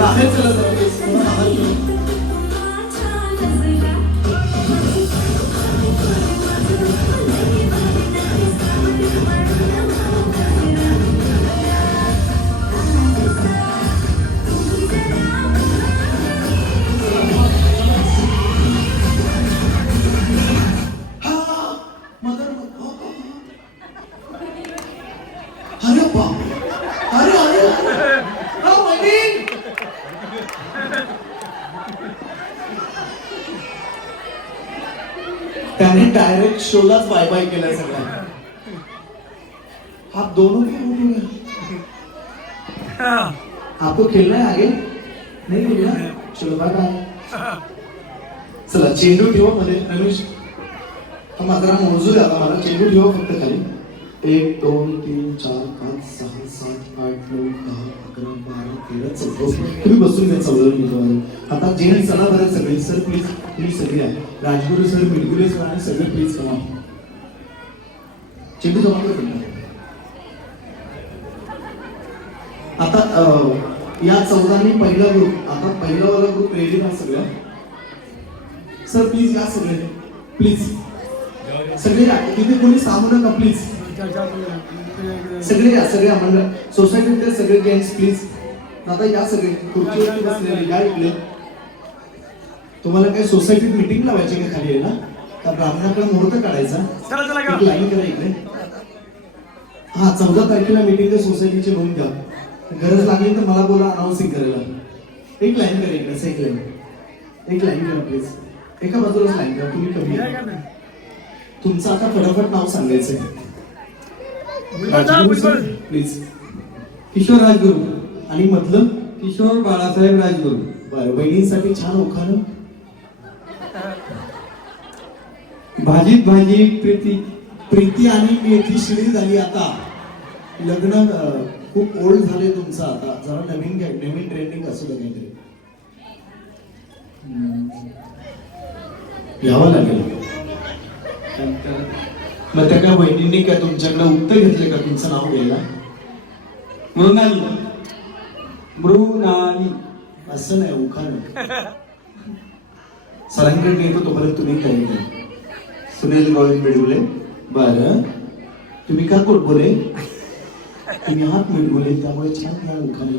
बाहेर चला जरा प्लीज. बाहेर चला. अरे बाप. अरे अरे हा वहिनी. त्याने डायरेक्ट शोलाच बाय बाय केलाय सगळा. आप दोनों क्या हो गए? आपको खेलना है आगे? नहीं खेलना? चलो बाय बाय. चला चेंडू ठेवा मध्ये. रमेश हा माझा मोजू द्या मला. चेंडू ठेवा फक्त खाली. 1 2 3 4 5 6 7 8 9 10 11 12 13 14. तुम्ही बसून घ्या 14 मिनिटं. आता जेंट्स चला बरं सगळे. सर प्लीज तुम्ही सगळे आहे. राजगुरू सर, मिरगुले सर आणि सगळे प्लीज कमा. चेंडू जमा करा. आता या 14 पहिला ग्रुप. आता पहिला वाला ग्रुप रेडी ना सगळं. सर प्लीज या सगळे प्लीज. सगळे या. तिथे कोणी सांगू नका प्लीज. सगळे या. सगळे आम्हाला सोसायटीतले सगळे जेंट्स प्लीज. आता या सगळे खुर्चीवरती बसलेले या इकडे. तुम्हाला काय सोसायटीत मीटिंग लावायची का खाली आहे ना? का ब्राह्मणाकडे मुहूर्त काढायचा? एक लाईन करा इकडे. हा 14 तारखेला मीटिंग आहे सोसायटीची. नोंद घ्या. गरज लागली तर मला बोला अनाउन्सिंग करायला. एक लाईन करा इकडे. एक लाईन करा प्लीज. एका बाजूलाच लाईन करा. तुम्ही कमी आहे. तुमचं आता फटाफट नाव सांगायचंय. प्लीज. किशोर राजगुरू. आणि मधलं किशोर बाळासाहेब राजगुरू. बरं बहिणींसाठी छान उखाणं. भाजीत भाजी प्रीती. प्रीती आणि मेथी शिडी झाली. आता लग्न खूप ओल्ड झाले तुमचं. आता जरा नवीन ट्रेंडिंग असू दे काहीतरी. घ्यावं लागेल. मग त्या काय बहिणींनी काय तुमच्याकडे उत्तर घेतले का तुमचं नाव घ्यायला? मृणाली. असं नाही उखाणं. सरांकडे येतो तोपर्यंत तुम्ही काही नाही. सुनील गोविंद बिडगुले. बरं तुम्ही का कोण बोले? तुम्ही हात मिळगुले त्यामुळे छान छान उखाणे.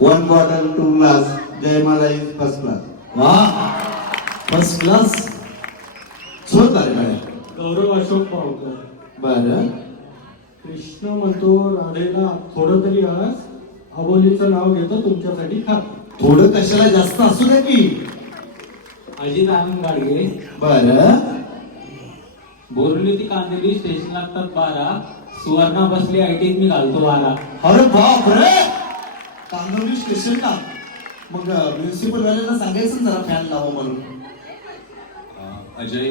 1 bottle 2 glass. Jaymala is first class. वा फर्स्ट क्लास. जोरदार आहे. गौरव अशोक पावकर. बरं. कृष्ण म्हणतो राधेला थोडं तरी आज अबोलीचं नाव घेतो तुमच्यासाठी खा. थोडं कशाला जास्त असू दे की. अजित आनंद गाडगे. बरं बोरली ती कांदिवली स्टेशन लागतात 12, सुवर्णा बसली आयटीत मी घालतो 12. अरे बाप रे, कांदिवली स्टेशनला. मग म्युन्सिपल वाल्यांना सांगायचं ना जरा फॅन लावा म्हणून. अजय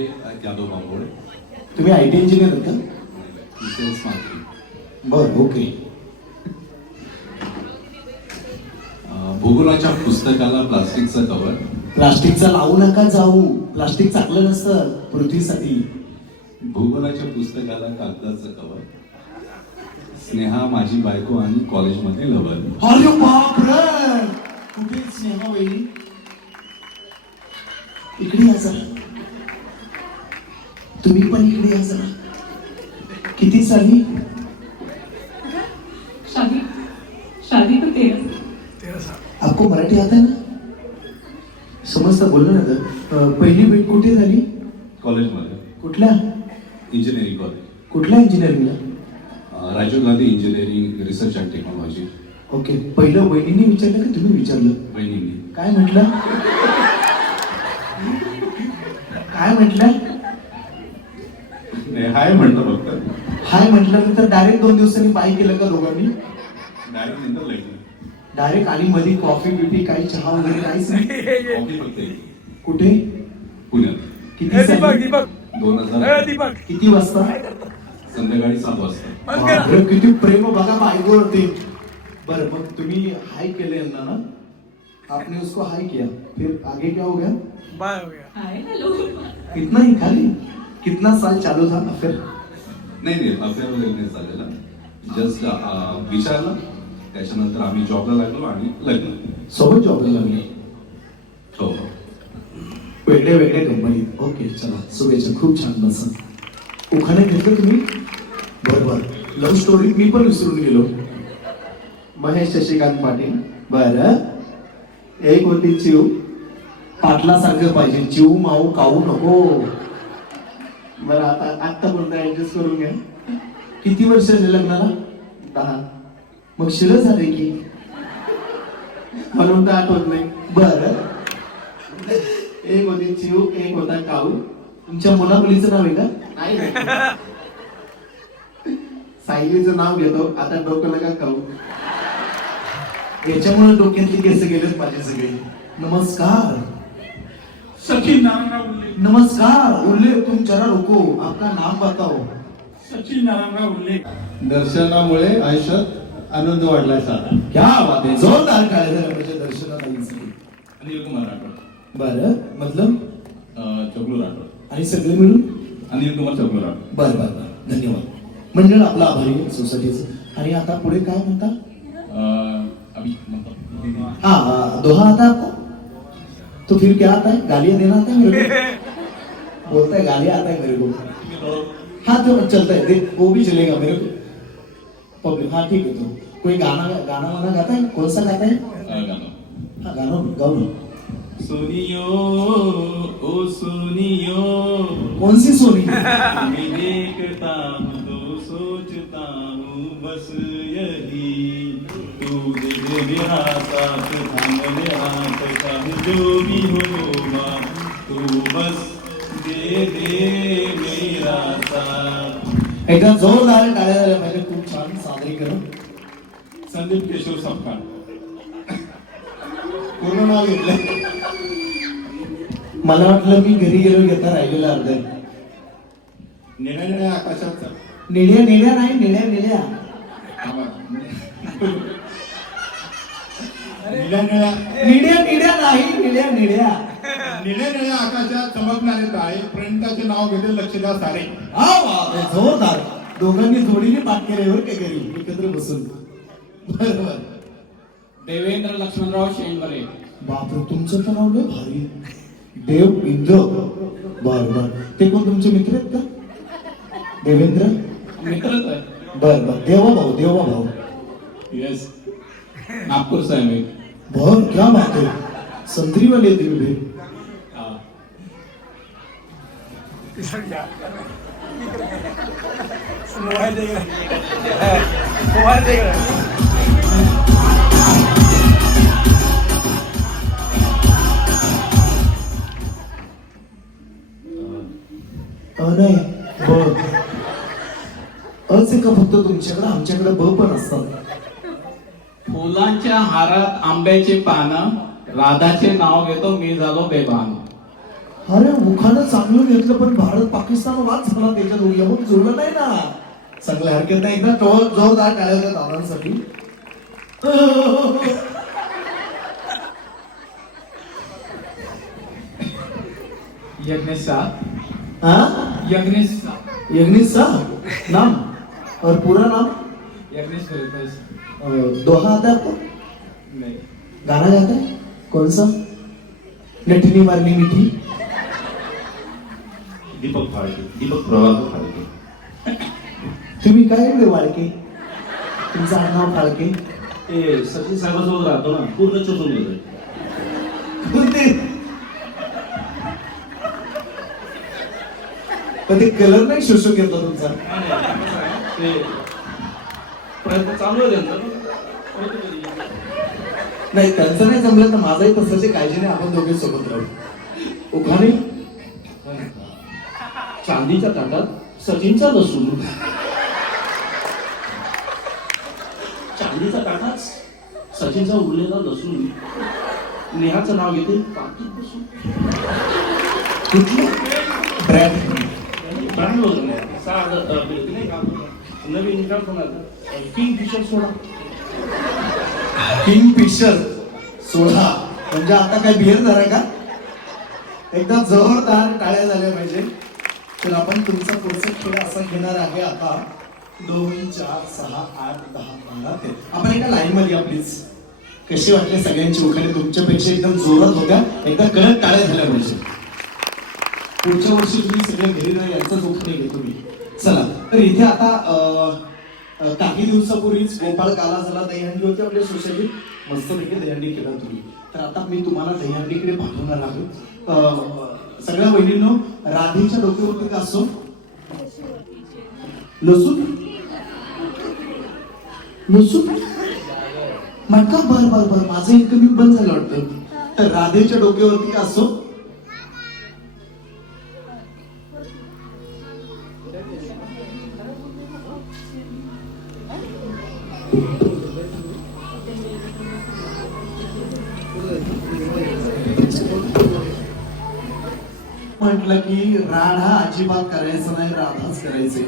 यादव बांबोळे. तुम्ही आयटी इंजिनियर आहेत का? Sales marketing. बर, ओके. भूगोलाच्या पुस्तकाला प्लास्टिकचं कव्हर. प्लास्टिकचा लावू नका जाऊ, प्लास्टिक चांगलं नसतं पृथ्वीसाठी. भूगोलाच्या पुस्तकाला कागदाचं कव्हर. स्नेहा माझी बायको आणि कॉलेजमध्ये लवर. अरे बाप रे, कुठे स्नेहा वहिनी? इकडे या जरा, तुम्ही पण इकडे या जरा. किती साली? शादी तो 13 साल. आपको मराठी आता है ना? समजता, बोललो ना तर. पहिली भेट कुठे झाली? कॉलेजमध्ये. कुठल्या? Engineering college. कुठल्या इंजिनिअरिंगला? Rajiv Gandhi engineering research and technology. Okay. पहिलं वहिनींनी विचारलं की तुम्ही विचारलं? वहिनींनी. काय म्हटलं? काय म्हटलं? हाय म्हणतो फक्त. हाय म्हटल्यानंतर डायरेक्ट 2 दिवसांनी बाय केलं का दोघांनी? डायरेक्ट नंतर लग्न. डायरेक्ट आली मध्ये कॉफी बिफी काही चहा वगैरे काहीच नाही? कॉफी फक्त एक. कुठे? पुण्यात. किती साली? 2000. किती वाजता? संध्याकाळी 7 वाजता. बापरे, किती प्रेम बघा बायकोवरती. बरं, मग तुम्ही हाय केले यांना ना? आपने उसको हाय किया, फिर आगे क्या हो गया? बाय हो गया. Hi hello. इतना ही खाली? कितना साल चालू था फिर? नाही अफेअर वगैरे नाही झालेला. जस्ट विचारलं, त्याच्यानंतर आम्ही जॉबला लागलो आणि लग्न. सोबत जॉबला लागले? हो. वेगळ्या वेगळ्या कंपनीत. ओके, चला शुभेच्छा. खूप छान. बसा. उखाणे घेतलं तुम्ही? बरोबर. लव्ह स्टोरी मी पण विसरून गेलो. महेश शशिकांत पाटील. बरं. एक होती चिव. पाटलासारखं पाहिजे, चिव माऊ काऊ नको. बरं, आता कोणता ऍडजस्ट करून घ्या. किती वर्ष झाले लग्नाला? 10. मग शिळ झाले की? म्हणून तर आठवत नाही. बरं. एक होती चिव, एक होता काऊ. तुमच्या मुला मुलीचं नाव आहे का? नाही. सायलीचं नाव घेतो. आता डोकं नका खाऊ. याच्यामुळे डोक्यातली केस गेलेत माझे सगळे. नमस्कार. सचिन नारायणराव उल्ले. नमस्कार. उल्ले, तुम जरा रुको, आपका नाम बताओ. सचिन नारायणराव उल्ले. दर्शनामुळे आयुष्यात आनंद वाढलाय सारा. क्या बात आहे. जोरदार टाळ्या झाल्या पाहिजे दर्शनाताईंसाठी. अनिल कुमार राठोड. बरं, मतलब? चगलू राठोड. आणि सगळे मिळून? अनिल कुमार चगलू राठोड. बरं बरं बरं, धन्यवाद. मंडळ आपला आभारी आहे सोसायटीचं. आणि आता पुढे काय म्हणता? हाँ, दोहा आता है आपको? तो फिर क्या आता है? गालियां देना आता है मेरे को? बोलता है गालियां आता है मेरे को. हाँ तो चलता है, देख वो भी चलेगा मेरे को. पब्लिक, हाँ ठीक है. तो कोई गाना वाना गाता है? कौन सा गाता है? हाँ, गाना गाओ ना. सोनियो ओ सोनियो. कौन सी सोनी? मैं देखता हूँ तो सोचता हूँ बस यही, तू दे मेरा साथ, थाम ले हाथ, चाहे जो भी होगा, तू बस दे मेरा साथ. एकदा जोरदार टाळ्या झाल्या पाहिजे. खूप छान सादरीकरण. संदीप केशव सपकाळ. पूर्ण नाव घेतलं. मला वाटलं मी घरी गेलो घेता राहिलेला अर्ध. निळ्या निळ्या आकाशाचा. निळ्या निळ्या नाही, निळ्या निळ्या. निळ्या निळ्या निळ्या निळ्या नाही, निळ्या निळ्या. निळ्या निळ्या आकाशात चमकणारे तारे, प्रणिताचे नाव घेते लक्ष द्या सारे. हा वा, जोरदार. दोघांनी जोडीने पाठ केल्यावर काय घरी एकत्र बसून. बरोबर. देवेंद्र लक्ष्मणराव शेंडवरे. बापरे, तुमचं तर नाव लय भारी. देव इंद्र. बर बर. ते कोण तुमचे मित्र आहेत का? देवेंद्र मित्रच आहे. बर बर. देवा भाऊ. येस. नागपूर साहेब. बर, क्या बात है. संत्री वाले देव भे. मोबाइल देख रहे. नाही, अच आहे का फक्त तुमच्याकडे? आमच्याकडे ब पण असतात. फुलांच्या हारात आंब्याचे पानं, राधाचे नाव घेतो मी झालो बेभान. अरे मुखानं चांगलं घेतलं पण भारत पाकिस्तान वाद झाला त्याच्यात, यमक जुळलं नाही ना. चांगल्या हरकत नाही, एकदा जोरदार टाळ्या होत्या दादांसाठी. यज्ञेश शाह. हाँ यज्ञेश शाह. यज्ञेश शाह नाम और पूरा नाम? यज्ञेश दोहा आता है आपको? नहीं. गाना गाता है? कौन सा? नटनी मारली मिठी. दीपक फाळके, दीपक प्रभाकर फाळके. तुम्ही काय एवढे वाळके? तुमचं आडनाव फाळके? ते सचिन साहेबांसोबत राहतो ना, पूर्ण चतुर गेलं. कोणते? पण ते कलर नाही शोषून घेतला तुमचा. ते प्रयत्न चालू आहे त्यांचा. नाही त्यांचं नाही जमलं तर माझाही तसंच काळजी नाही, आपण दोघे सोबत राहू. उखाणे चांदीच्या ताटात सचिनचा लसूण. चांदीच्या ताटात सचिनचा उरलेला लसूण. नेहाचं नाव घेते कार्तिक बसून. कुठलं ब्रँड? ब्रँड होतं नाही का नवीन किंग फिशर सोडा. किंग फिशर सोडा म्हणजे आता काय बिअर झाला का? एकदा जोरदार टाळ्या झाल्या पाहिजे. तर आपण तुमचा पुढचा खेळ असा घेणार आहे आता 2 4 6 8 10 15 13. आपण एका लाईन मध्ये आपलीच. कशी वाटली सगळ्यांची उखाणे? तुमच्यापेक्षा एकदम जोरात होत्या. एकदा कडक टाळ्या झाल्या पाहिजे. पुढच्या वर्षी तुम्ही सगळे घरी राहा यांचाच उखाणे घेतो मी. चला तर इथे आता काही दिवसापूर्वीच गोपाळ काला झाला, दहीहंडी होती आपल्या सोसायटीत. मस्तपैकी दहीहंडी केला तुम्ही. तर आता मी तुम्हाला दहीहंडीकडे पाठवणार आहे. सगळ्या बहिणींनो, राधेच्या डोक्यावरती का असो लसूण? लसूण म्हणता? बर बर बर, माझं इन्कमिंग बंद झालं वाटतं. तर राधेच्या डोक्यावरती का असो म्हटलं की राधा अजिबात करायचं नाही, राधाच करायचे.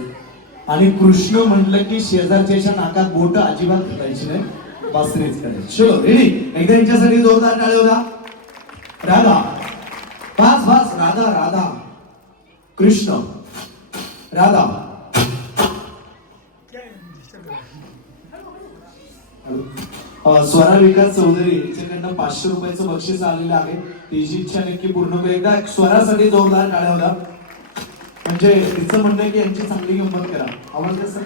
आणि कृष्ण म्हटलं की शेजारच्या नाकात बोट अजिबात घालायची नाही, बासरीच करायची. चलो रेडी? एकदा यांच्यासाठी जोरदार टाळ्या होता. राधा पाच पाच. राधा राधा कृष्ण राधा. स्वरा विकास चौधरी यांच्याकडनं 500 रुपयाचं बक्षीस आलेलं आहे. तिची इच्छा नक्की पूर्ण करू. एकदा स्वरासाठी जोरदार टाळ्या होता. म्हणजे तिचं म्हणणं की यांची चांगली गंमत करा. आवडते सर?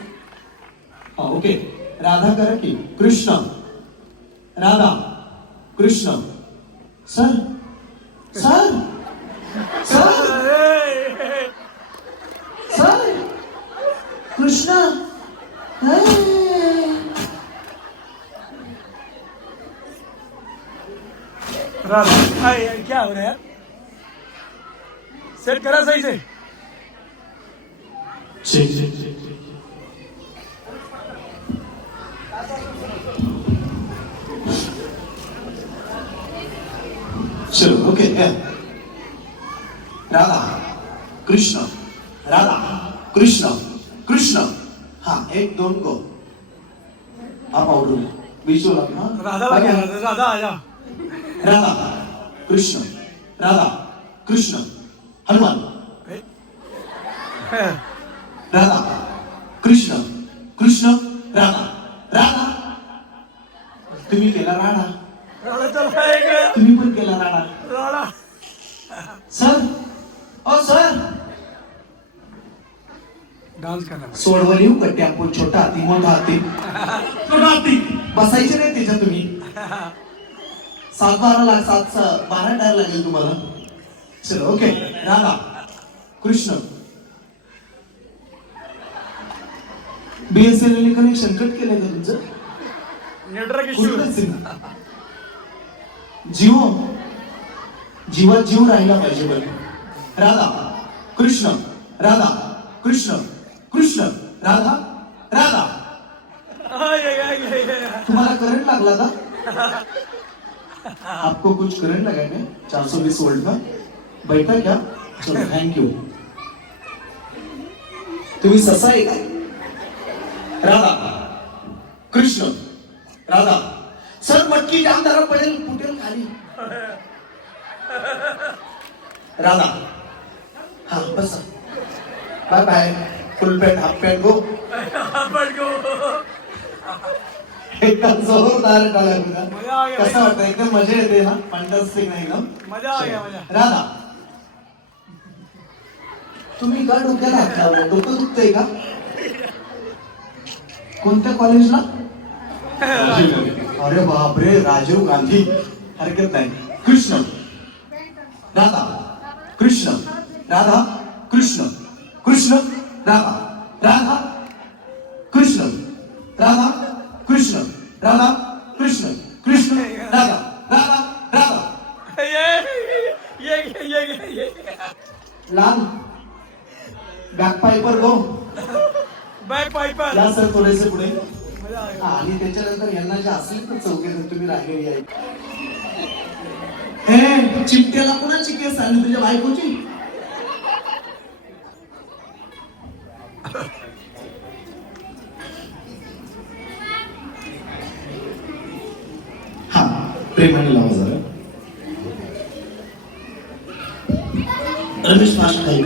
हा ओके. राधा करा की Krishna Radha Krishna. Sir sir sir sir Krishna. Radha क्या हो रहा है? सेट करा सही से. चलो ओके. राधा कृष्ण राधा कृष्ण कृष्ण. हा 1 2 गो. आप आवडून विजुअल आप. राधा राधा आजा. राधा कृष्ण राधा कृष्ण हनुमान. राधा कृष्ण कृष्ण राधा राधा. तुम्ही केला राडा. तुम्ही पण केला राडा. सर ओ सर डान्स करना. सोडवर येऊ का टॅम्पो? छोटा हाती मोठा हाती? छोटा हाती. बसायचे नाही त्याच्यात तुम्ही. 7-12 लाख 7-12 टायर लागेल तुम्हाला. चलो okay. Radha Krishna. BSNL connection cut केलंय का तुमचं? जीवात जीव राहिला पाहिजे बरं. राधा कृष्ण राधा कृष्ण कृष्ण राधा लागला था आपको कुछ करंट लगा क्या 420 वोल्ट का बैठा क्या चलो थँक यू तुम्ही ससा आहे का राधा कृष्ण राधा सर मटकी जाम धरा पडेल फुटेल खाली राधा हा बसा bye bye full pant half pant गो एकदम जोरदार टाळ्या बघा कसं वाटतं एकदम मजा येते ना फंटास्टिक नाही एकदम मजा आ गया मजा राधा तुम्ही का डोक्याला हात लावला डोकं दुखतंय का कोणत्या कॉलेजला अरे बापरे राजीव गांधी हरकत नाही कृष्ण राधा कृष्ण राधा कृष्ण कृष्ण राधा राधा कृष्ण राधा कृष्ण राधा कृष्ण कृष्ण राधा राधा राधा ये लाल back Piper go back Piper या सर थोडेसे पुढे मजा आ गया आणि त्याच्यानंतर यांना जे असेल तर चौघे तुम्ही राहिलेली आहे ए चिमट्याला कोणाची केस आली तुझ्या बायकोची हा प्रेमाने लावा जरा रमेश मास्टर काय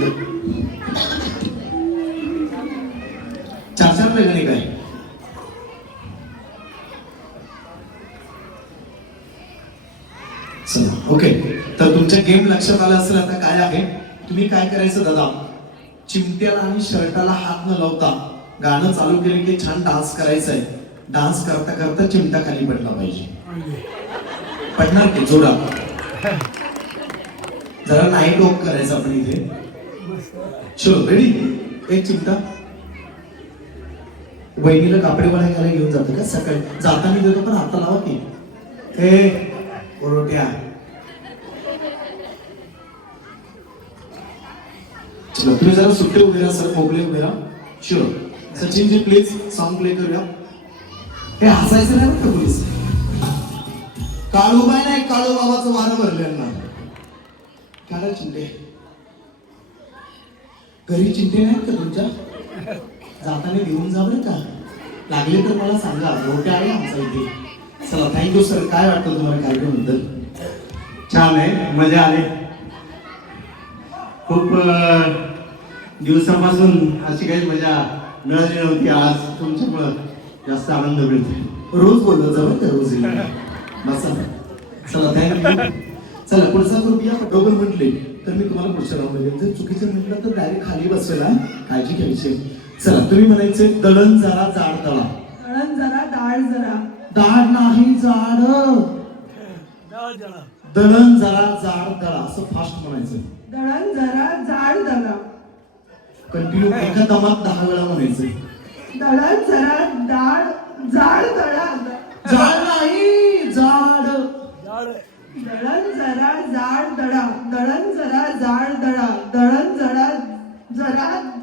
चार वेगळे काय चला ओके तर तुमच्या गेम लक्षात आलं असेल आता काय आहे तुम्ही काय करायचं दादा चिमट्याला आणि शर्टाला हात न लावता गाणं चालू केलं की छान डान्स करायचा आहे डान्स करता करता चिमटा खाली पडला पाहिजे पडणार की जोडा जरा नाईट वॉक करायचं आपण इथे चलो रेडी एक चिमटा वहिनीला कापडे वळा घालायला घेऊन जातो का सकाळी जाताना देतो पण आता लावा की हे ओरोट्या चलो तुम्ही जरा सुट्टे उभे राहा सर मोकळे उभे राहा sure Sachin ji please song play करूया हे हसायचं नाही बरं प्लीज काळूबाई नाही काळू बाबाचं वारं भरलं यांना काढा चिंटे घरी चिंटे नाहीत का तुमच्या जाताना घेऊन जा बरं का लागले तर मला सांगा मोठे आहे आमचा इथे चला थँक्यू सर काय वाटतं तुम्हाला कार्यक्रमाबद्दल छान आहे मजा आली खूप दिवसापासून अशी काही मजा मिळाली नव्हती आज तुमच्यामुळं जास्त आनंद मिळतो रोज बोललो जा बरं का रोज बसा चला थँक्यू चला पुढचा ग्रुप या डोबल म्हटले तर मी तुम्हाला पुढच्या राऊंड जर चुकीचं म्हटलं तर डायरेक्ट खाली बसवेला काळजी घ्यायची चला तुम्ही म्हणायचे दळण जरा जाड दळा दळण जरा डाळ जरा दाढ नाही जाड दळण जरा जाड दळा असं फास्ट म्हणायचं दळण जरा जाड दळा कंटिन्यू एका दमात 10 वेळा म्हणायचं दळण जरा डाळ जाड दळा जाड नाही जाड दळण जरा जाड दळा दळण जरा जाड दळा दळण जरा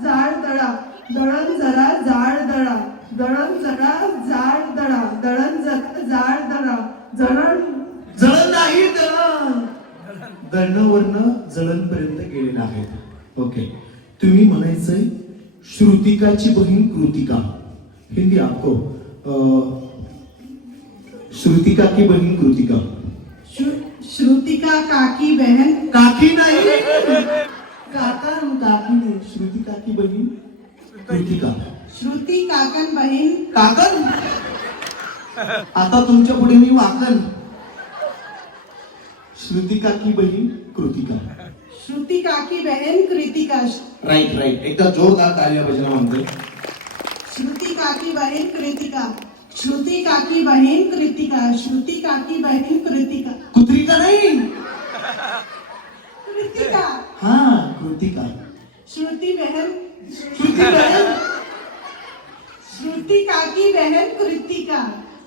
जाड दळा दळण जरा जाड दळा दळण जरा जाड दळा दळण जरा जाड दळा जळण नाही दळण दळणवरनं जळणपर्यंत गेलेलं आहे ओके तुम्ही म्हणायचंय श्रुतिकाची बहीण कृतिका हिंदी आपको श्रुतिका की बहीण कृतिका श्रुतिका काकी बहन काकी नाही काका काकी नाही श्रुतिका की बहीण कृतिका श्रुती काकन बहीण काकन आता तुमच्या पुढे मी वाकन श्रुतिका की बहीण कृतिका श्रुती काकी बहन कृतिका राईट राईट एकदा जोरदार तालिया बजावून म्हणते श्रुती काकी बहन कृतिका श्रुती काकी बहन कृतिका श्रुती काकी बहन कृतिका कुत्रिका नाही कृतिका हा कृतिका श्रुती बहन श्रुती बहन श्रुति काकी बहन कृतिका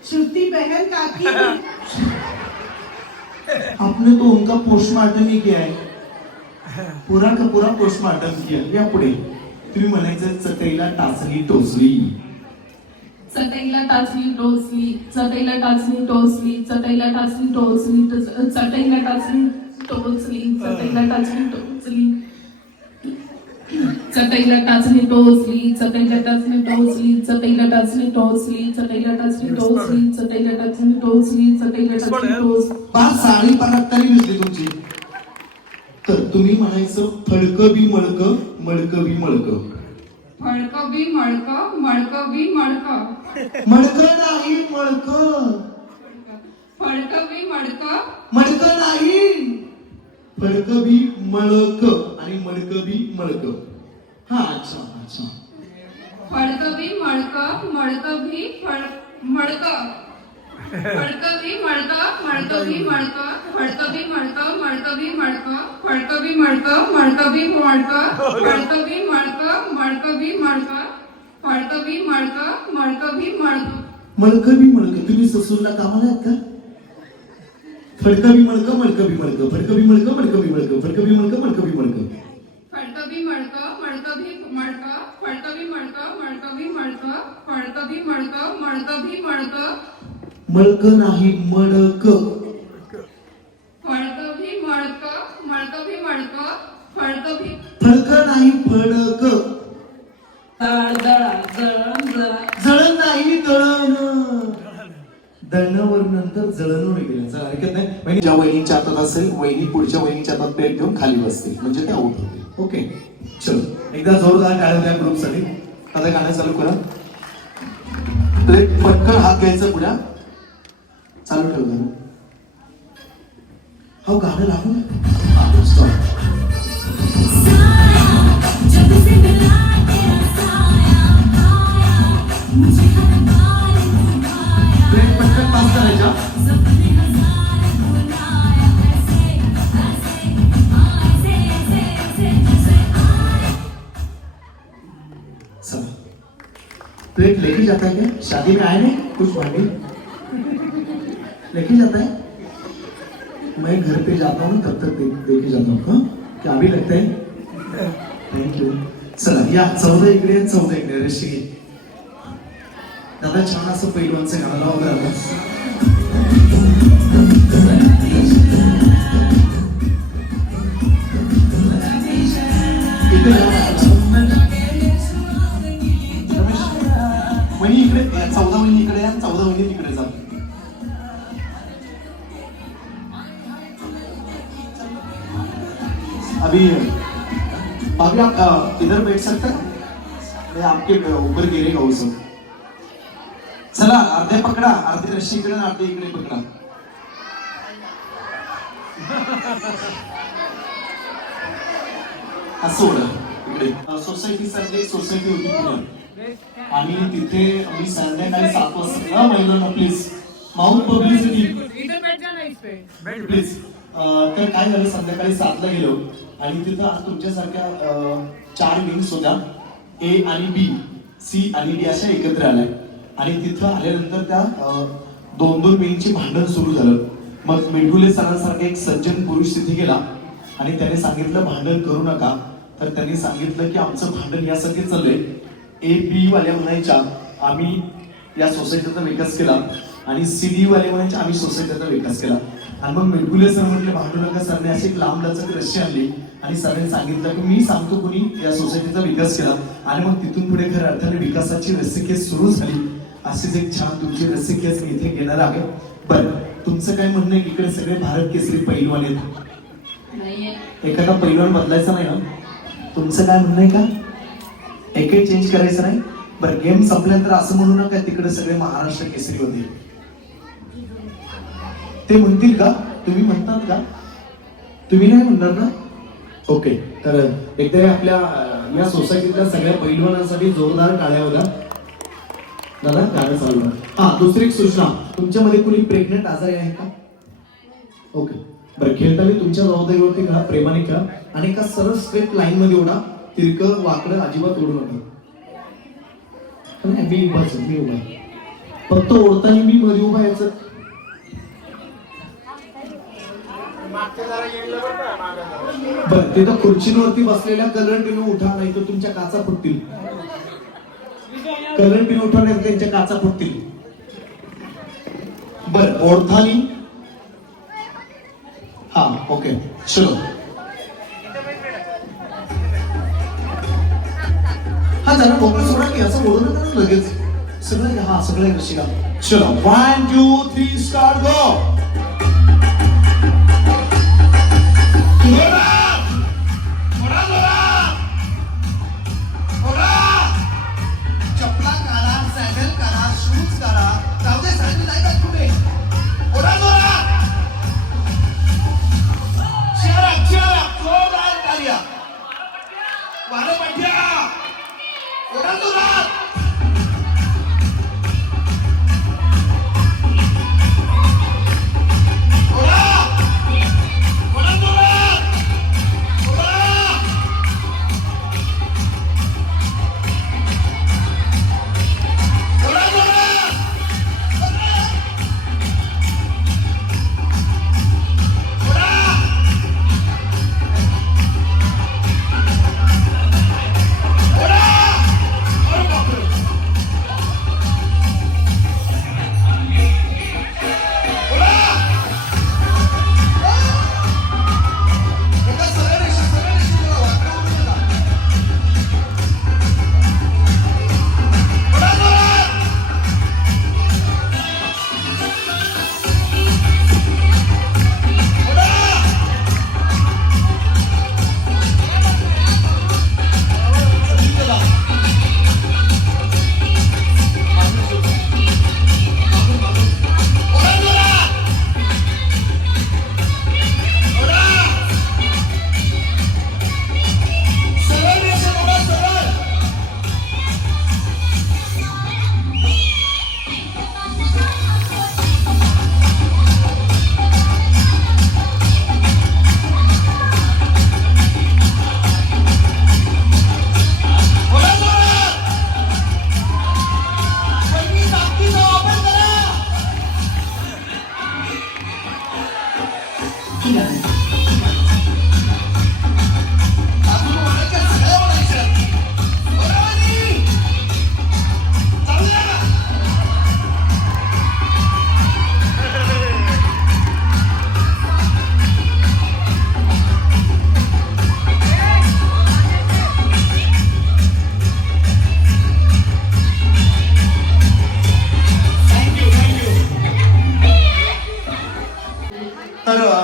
श्रुति बहन काकी आपने तो उनका पोस्टमार्टम ही किया है पूरा का पूरा पोस्टमार्टम किया या पुढे तुम्ही म्हणायचं चटईला टाचली टोचली चटईला टाचणी टोचली, चटईला टाचणी टोचली, चटईला टाचणी टोचली, चटईला टाचणी टोचली, चटईला टाचणी टोचली, चटईला टाचणी टोचली, चटईला टाचणी टोचली, चटईला टाचणी टोचली, चटईला टाचणी टोचली, चटईला टाचणी टोचली, चटईला टाचणी टोचली. पाच साडी पराक्तारी दिसली तुमची. तर तुम्ही म्हणायचं फडकं बी मडकं, मडकं बी मडकं. फडकं बी मडकं, मडकं बी मडकं, मडकं नाही मडकं, फडकं बी मडकं, मडकं नाही, फडकं बी मळकं आणि मडकं बी मडकं. हा अच्छा अच्छा. फडकं बी मडकं, मडकं बी मडकं, फडकं बी मडकं, मडकं बी मडकं, फडकं बी मडकं, मडकं बी मडकं, फडकं बी मडकं, मडकं बी मडकं, फडकं बी मडकं, मडकं बी मडकं, फडकं बी मडकं, मडकं बी मडकं. मडकं बी मडकं. तुम्ही ससूनला कामाला आहेत का? फडकं बी मडकं, मडकं बी मडकं, फडकं बी मडकं, मडकं बी मडकं, फडकं बी मडकं, मडकं बी मडकं. फडकं बी मडकं, मडकं बी मडकं, फडकं बी मडकं, मडकं बी मडकं, फडकं बी मडकं, मडकं बी मडकं, मडकं नाही मडकं. फडकं बी मडकं, मडकं बी मडकं, फडकं बी फडकं नाही फडकं. दळण जळण जळण नाही दळण. दळणावर नंतर जळणवर गेलं. चला ऐकत नाही. वहिनी ज्या वहिनीच्या हातात असेल, वहिनी पुढच्या वहिनीच्या हातात प्लेट घेऊन खाली बसते, म्हणजे ते आउट होते. ओके चलो एकदा जोरदार टाळ्या द्या ग्रुप साठी. आता गाणं चालू करा. प्लेट पटकन हात घ्यायचं पुढ्या. चालू ठेव गाणं. हो गाणं लागू प्लेट पटकन पास करायच्या. प्लेट लेके जाता है क्या? शादी में आए नहीं कुछ भांडे लेके जाता है? मैं घर पे जाता हूँ तब तक लेके जाता हूँ. क्या अभी लगता है? Thank you. चला या 14 इकडे 14 इकडे. रशी दादा छान असं पैलवानचं गाणं लावा बरं. वहिनी इकडे 14 वहिनी इकडे या. 14 वहिनी तिकडे जा. अभी आप इधर बैठ सकते हैं. मैं आपके ऊपर गिरेगा वो सब. चला अर्धे पकडा. अर्धे रस्सी इकडे आणि अर्धे इकडे पकडा. असं ओढा इकडे. सोसायटी सारखी सोसायटी होती पुण्यात आणि तिथे मी संध्याकाळी 7 वाजता महिलांना प्लीज माउंट पब्लिसिटी प्लीज. तर काय झालं संध्याकाळी 7ला गेलो आणि तिथं आज तुमच्यासारख्या 4 विंग्स होत्या. ए आणि बी, सी आणि डी अशा एकत्र आल्या आणि तिथं आल्यानंतर त्या 2-2 विंगची भांडण सुरू झालं. मग मेढुले सरांसारखा एक सज्जन पुरुष तिथे गेला आणि त्याने सांगितलं भांडण करू नका. तर त्यांनी सांगितलं की आमचं भांडण यासाठी चाललंय. ए बी वाल्या म्हणायच्या आम्ही या सोसायटीचा विकास केला आणि सी डी वाले म्हणायचे आम्ही सोसायटीचा विकास केला. आणि मग मेढुले सर म्हटले भांडू नका. सरने अशी एक लांब लचक रस्सी आणली आणि सरने सांगितलं की मी सांगतो कुणी या सोसायटीचा विकास केला. आणि मग तिथून पुढे खऱ्या अर्थाने विकासाची रस्सीखेच सुरू झाली. अशीच एक छान तुमची रस्सीखेच मी इथे घेणार आहे. बरं तुमचं काय म्हणणं आहे? इकडे सगळे भारत केसरी पैलवान आहेत. एखादा पैलवान बदलायचा नाही ना? तुमचं काय म्हणणं आहे का? एकही चेंज करायचं नाही. बरं गेम संपल्यानंतर असं म्हणू नका तिकडे सगळे महाराष्ट्र केसरी होते. ते म्हणतील का? तुम्ही म्हणतात का? तुम्ही नाही म्हणणार ना? ओके. तर एकदा आपल्या या सोसायटीतल्या सगळ्या पैलवानांसाठी जोरदार टाळ्या होत्या. दादा गाणं चालू. हा दुसरी एक सूचना. तुमच्यामध्ये कुणी प्रेग्नेंट आजारी आहे का? ओके. बरं खेळताना तुमच्या जबाबदारीवरती खेळा. प्रेमाने खेळा आणि एका सरळ स्ट्रेट लाईन मध्ये उडा. तिरकं वाकडं अजिबात उडू नका. मी उभा फक्त ओढताना मी मध्ये उभा यायचं. बरं तिथं खुर्चीवरती बसलेल्या कंटिन्यू उठा नाही तर तुमच्या काचा फुटतील. करंट बिल उठवण्यात त्यांच्या काचा फुटतील. बर ओळखाली. हा ओके चलो. हा जरा मोकळं सोडा की असं बोलू नका ना लगेच. सगळं हा सगळं शिका. चलो 1 2 3 स्टार्ट गो. चपला काढा, सॅडल करा, शूज करा. जाऊ दे सॅडल नाही का पुढे. ओढा जोरात. जोरदार तालिया. वारं पाठ्या. ओढा जोरात.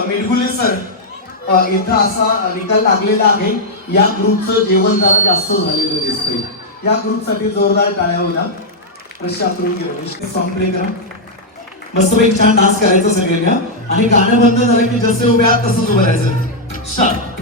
मिडगुले सर इथं असा निकाल लागलेला आहे. या ग्रुपचं जेवण जरा जास्त झालेलं दिसतंय. या ग्रुपसाठी जोरदार टाळ्या होत्या. प्रशासरून घेऊन सॉन्ग प्ले करा. मस्तपैकी छान डान्स करायचं सगळ्यांना आणि गाणं बंद झालं की जसे उभे आहात तसंच उभं राहायचं. स्टार्ट.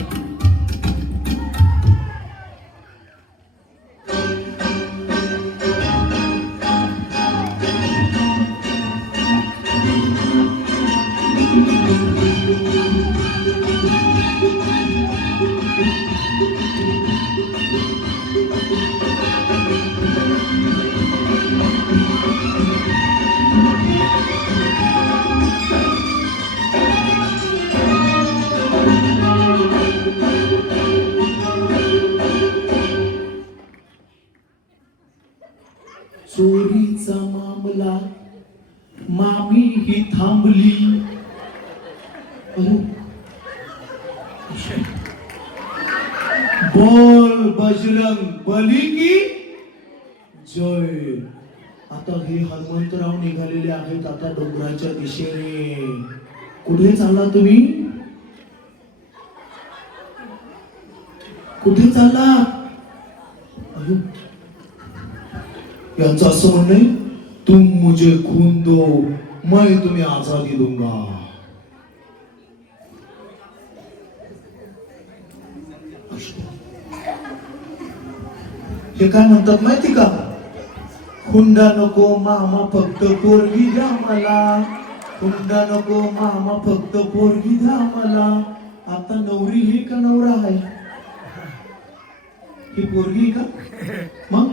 चोरीचा मामला मामी ही थांबली. बोल बजरंग बली की जय. आता हे हनुमंतराव निघालेले आहेत आता डोंगराच्या दिशेने. कुठे चालला तुम्ही? कुठे चालला? यांचं असं म्हणणं आहे तुम मुझे खून दो मैं तुम्हें आजादी दूंगा. हे काय म्हणतात माहिती का? हुंडा नको मामा फक्त पोरगी द्या मला. हुंडा नको मामा फक्त पोरगी द्या मला. आता नवरी ही का नवरा आहे? ही पोरगी का? मग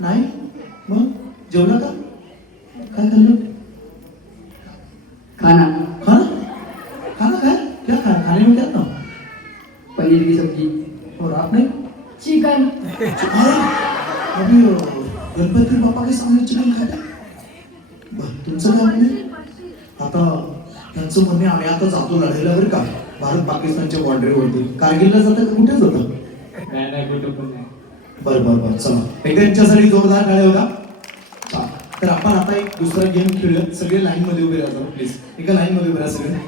नाही मग जेवला का? काय खाल्लं? खाना खाना खाना काय क्या खाना? खाने में क्या था? पनीर की सब्जी. और आपने? चिकन. अभी गणपति पाकिस्तानचे चिकन खाता? बरं, तुमचं काय म्हणणं आहे? आता त्यांचं म्हणणे आम्ही आता जातो लढायला बरं का, भारत पाकिस्तानच्या बॉर्डरवरती. कारगिलला जाता का कुठे जाता? नाही कुठं पण नाही. बरं चला, एकदा यांच्यासाठी जोरदार टाळ्या होता. तर आपण आता एक दुसरा गेम खेळूया. सगळे लाईन मध्ये उभे राहा प्लीज, एका लाईन मध्ये उभे राहा सगळे.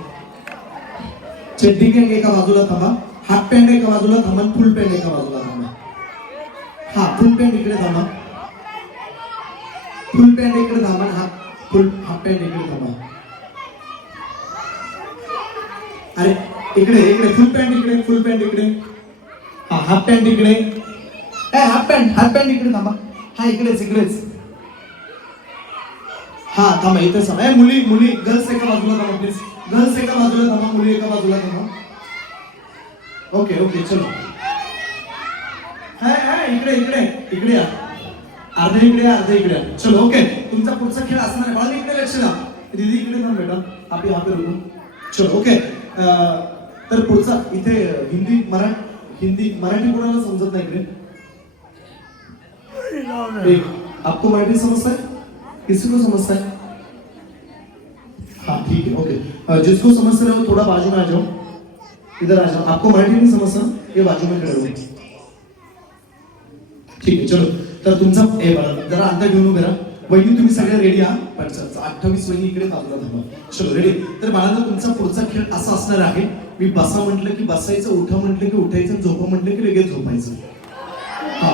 चड्डी पॅन्ट एका बाजूला थांबा, हाफ पॅन्ट एका बाजूला थांबा, फुल पॅन्ट एका बाजूला थांबा. हा, फुल पॅन्ट इकडे थांबा, फुल पॅन्ट इकडे थांबा, हाफ पॅन्ट इकडे थांबा. अरे इकडे फुल पॅन्ट इकडे, फुल पॅन्ट इकडे. हा, हाफ पॅन्ट इकडे. हाफ पॅन्ट इकडे थांबा. हा, इकडेच. हा, थांबा इथे थांबा. मुली गर्ल्स एका बाजूला थांबा प्लीज, गर्ल्स एका बाजूला थांबा, मुली एका बाजूला थांबा. ओके चलो. इकडे या. अर्धे इकडे या. चलो ओके, तुमचा पुढचा खेळ असणार आहे. बाळा इकडे लक्ष द्या. दीदी इकडे थांब बेटा, आप यहाँ पे रुको. चलो ओके. तर पुढचा इथे हिंदी मराठी कोणाला समजत नाही इकडे? आपको मराठी समझता है? किसी को समझता है? हाँ ठीक है ओके. जिसको समझते रहे वो थोड़ा बाजू में आ जाओ, इधर आ जाओ. आपको मराठी नहीं समझता, ये बाजू में खड़े हो. ठीक आहे चलो. तर तुमचा जरा अंतर घेऊन उभे राहा. वहिनी तुम्ही सगळे रेडी आहात? पण 28 वहिनी इकडे बाजूला थांबा. चलो रेडी. तर बाळांनो, तुमचा पुढचा खेळ असा असणार आहे, मी बसा म्हटलं की बसायचं, उठा म्हटलं की उठायचं, झोपा म्हटलं की लगेच झोपायचं. हा,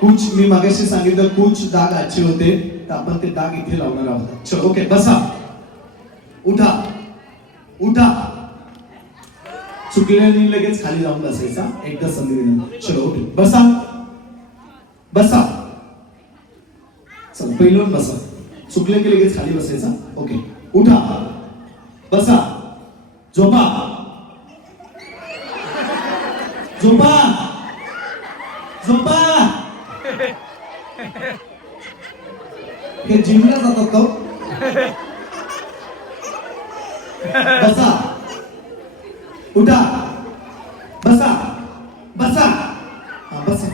कुछ मी मागाशी सांगितलं कुछ दाग अच्छे होते, तर आपण ते दाग इथे लावणार आहोत. चलो ओके. बसा, उठा, चुकल्याने लगेच खाली जाऊन बसायचा, एकदा संधी दिली. चलो ओके. बसा. चल पहिलं बसा, चुकले की लगेच खाली बसायचा. ओके. उठा, बसा, झोपा. हे जिमला जातात का? बसा, उठा, बसा. हा, बसा.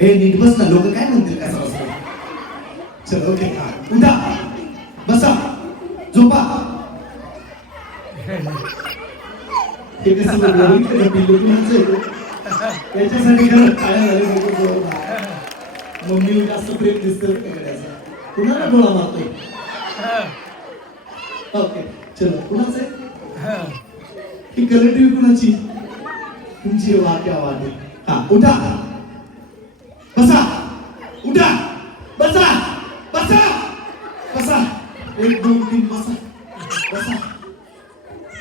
हे नीट बस ना, लोक काय म्हणतील काय समजतं. चलो ओके. हा, उठा, बसा, झोपा. हे कसं त्याच्यासाठी खरं टाळ्या झाल्या. मम्मी जास्त प्रेम दिसतं कुणाला डोळा मारतोय. ओके चलो. कुणाच आहे ही कलर टीव्ही? कुणाची? तुमची. वाक्या वाटे. हा, उठा, बसा. 1 2 3 बसा.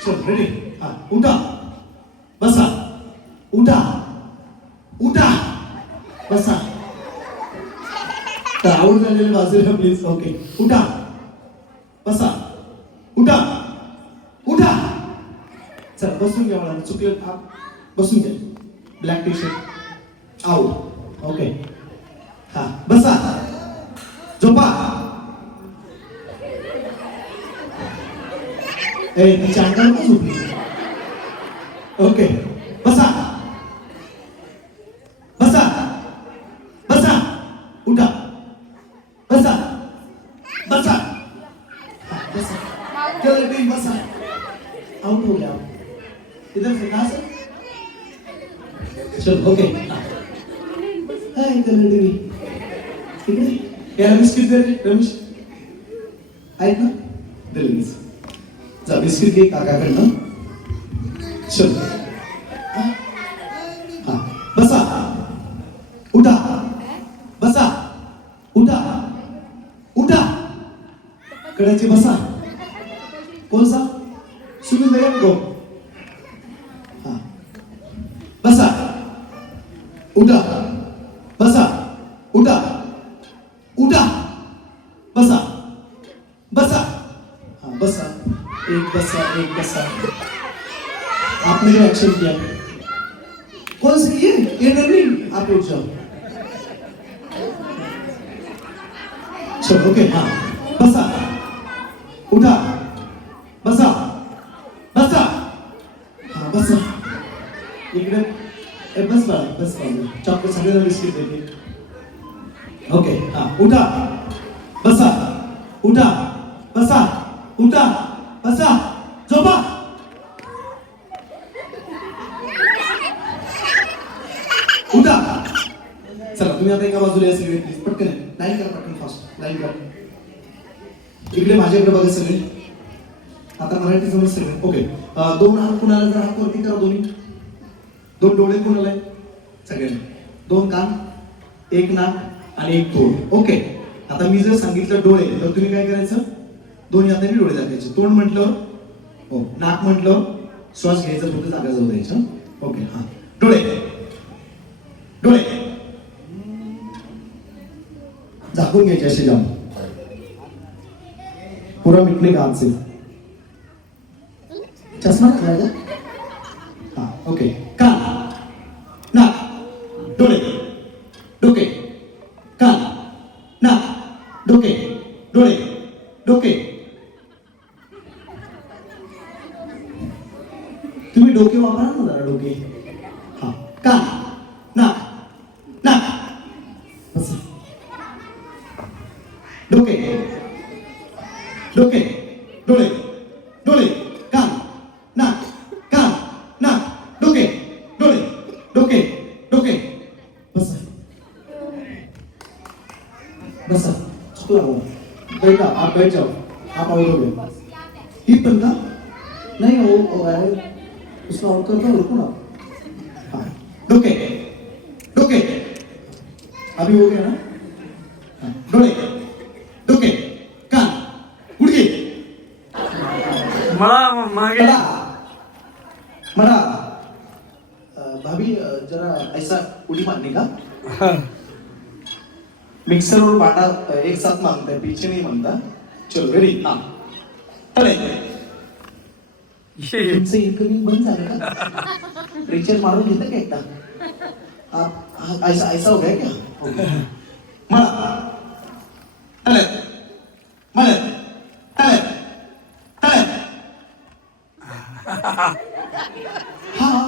चल रेडी. हा, उठा, बसा. बसा. तर आवड झालेली बाजूला प्लीज. ओके. उठा, बसा. चल बसून घ्या. मला चुकलं. बसून घ्या. Black tea shirt out. Okay. हा, बसा, झोपा. तिच्या अंगावर का झोपली? ओके. बसा. उठा, बसा. बसा. आउट हो गया. इधर से कहां से? चलो ओके. रमेश किती दे? रमेश आहेत ना? दे जा बिस्किट घे काकाकडनं. चल. हा, बसा. उठा, बसा. कडाची बसा. कोण सा? सुरू दे गो. हा, बसा. उठा, बसा. बसा. हाँ बसा. एक बसा. आपने जो एक्शन किया कौन सी? ये नहीं, आप उठ जाओ. चलो ओके. हाँ, बसा. उठा, बसा. हाँ बसा. इकडे बस बाळा. चॉकलेट सगळे सगळ्यांना बिस्किट देते. ओके हा उठा बसा उठा बसा उठा बसा झोपा. उठा. चला तुम्ही आता एका बाजूला या सगळे प्लीज पटकन लाईन करा पटकन फास्ट लाईन करा. इकडे माझ्याकडे बघा सगळे. आता मराठी समज सगळे. ओके दोन हात कुणाला जर हात वरती करा दोन्ही. दोन डोळे कुणाला आहे सगळ्यांना. दोन कान एक नाक आणि एक तोंड. ओके आता मी जर सांगितलं डोळे तर तुम्ही काय करायचं दोन्ही हाताने डोळे दाखायचे. तोंड म्हटलं हो नाक म्हटलं श्वास घ्यायचा फक्त जागा जाऊ द्यायचा. ओके हा डोळे डोळे झाकून घ्यायचे असे जाम पूरा मिटने का हाथ से. चष्मा लगाएगा हाँ ओके. कान नाक डोळे डोके कान नाक डोके डोळे डोके. तुम्ही डोके वापरा ना जरा डोके. हाँ कान नाक नाक बस डोके डोके डोळे डोळे कान नाक डोके डोळे डोके डोके. बस बस चुकला हो. बैठा आप बैठ जाओ. आप आओ डोले ही पण का नहीं हो उसका और करता रुको ना. हाँ डोके डोके अभी हो गया ना. हाँ, डोळे डोके कान गुडघे मला मागे मरा. भाभी जरा ऐसा उड़ी मारने का. मिक्सर और बाटा एक साथ मांगता है पीछे नहीं मांगता. चलो रेडी हाँ तळे. तुमचं इनकमिंग बंद झालं का. रिचार्ज मारून घेतं का एकदा. आप ऐसा ऐसा हो गया क्या. मला तळे मला तळे तळे. हाँ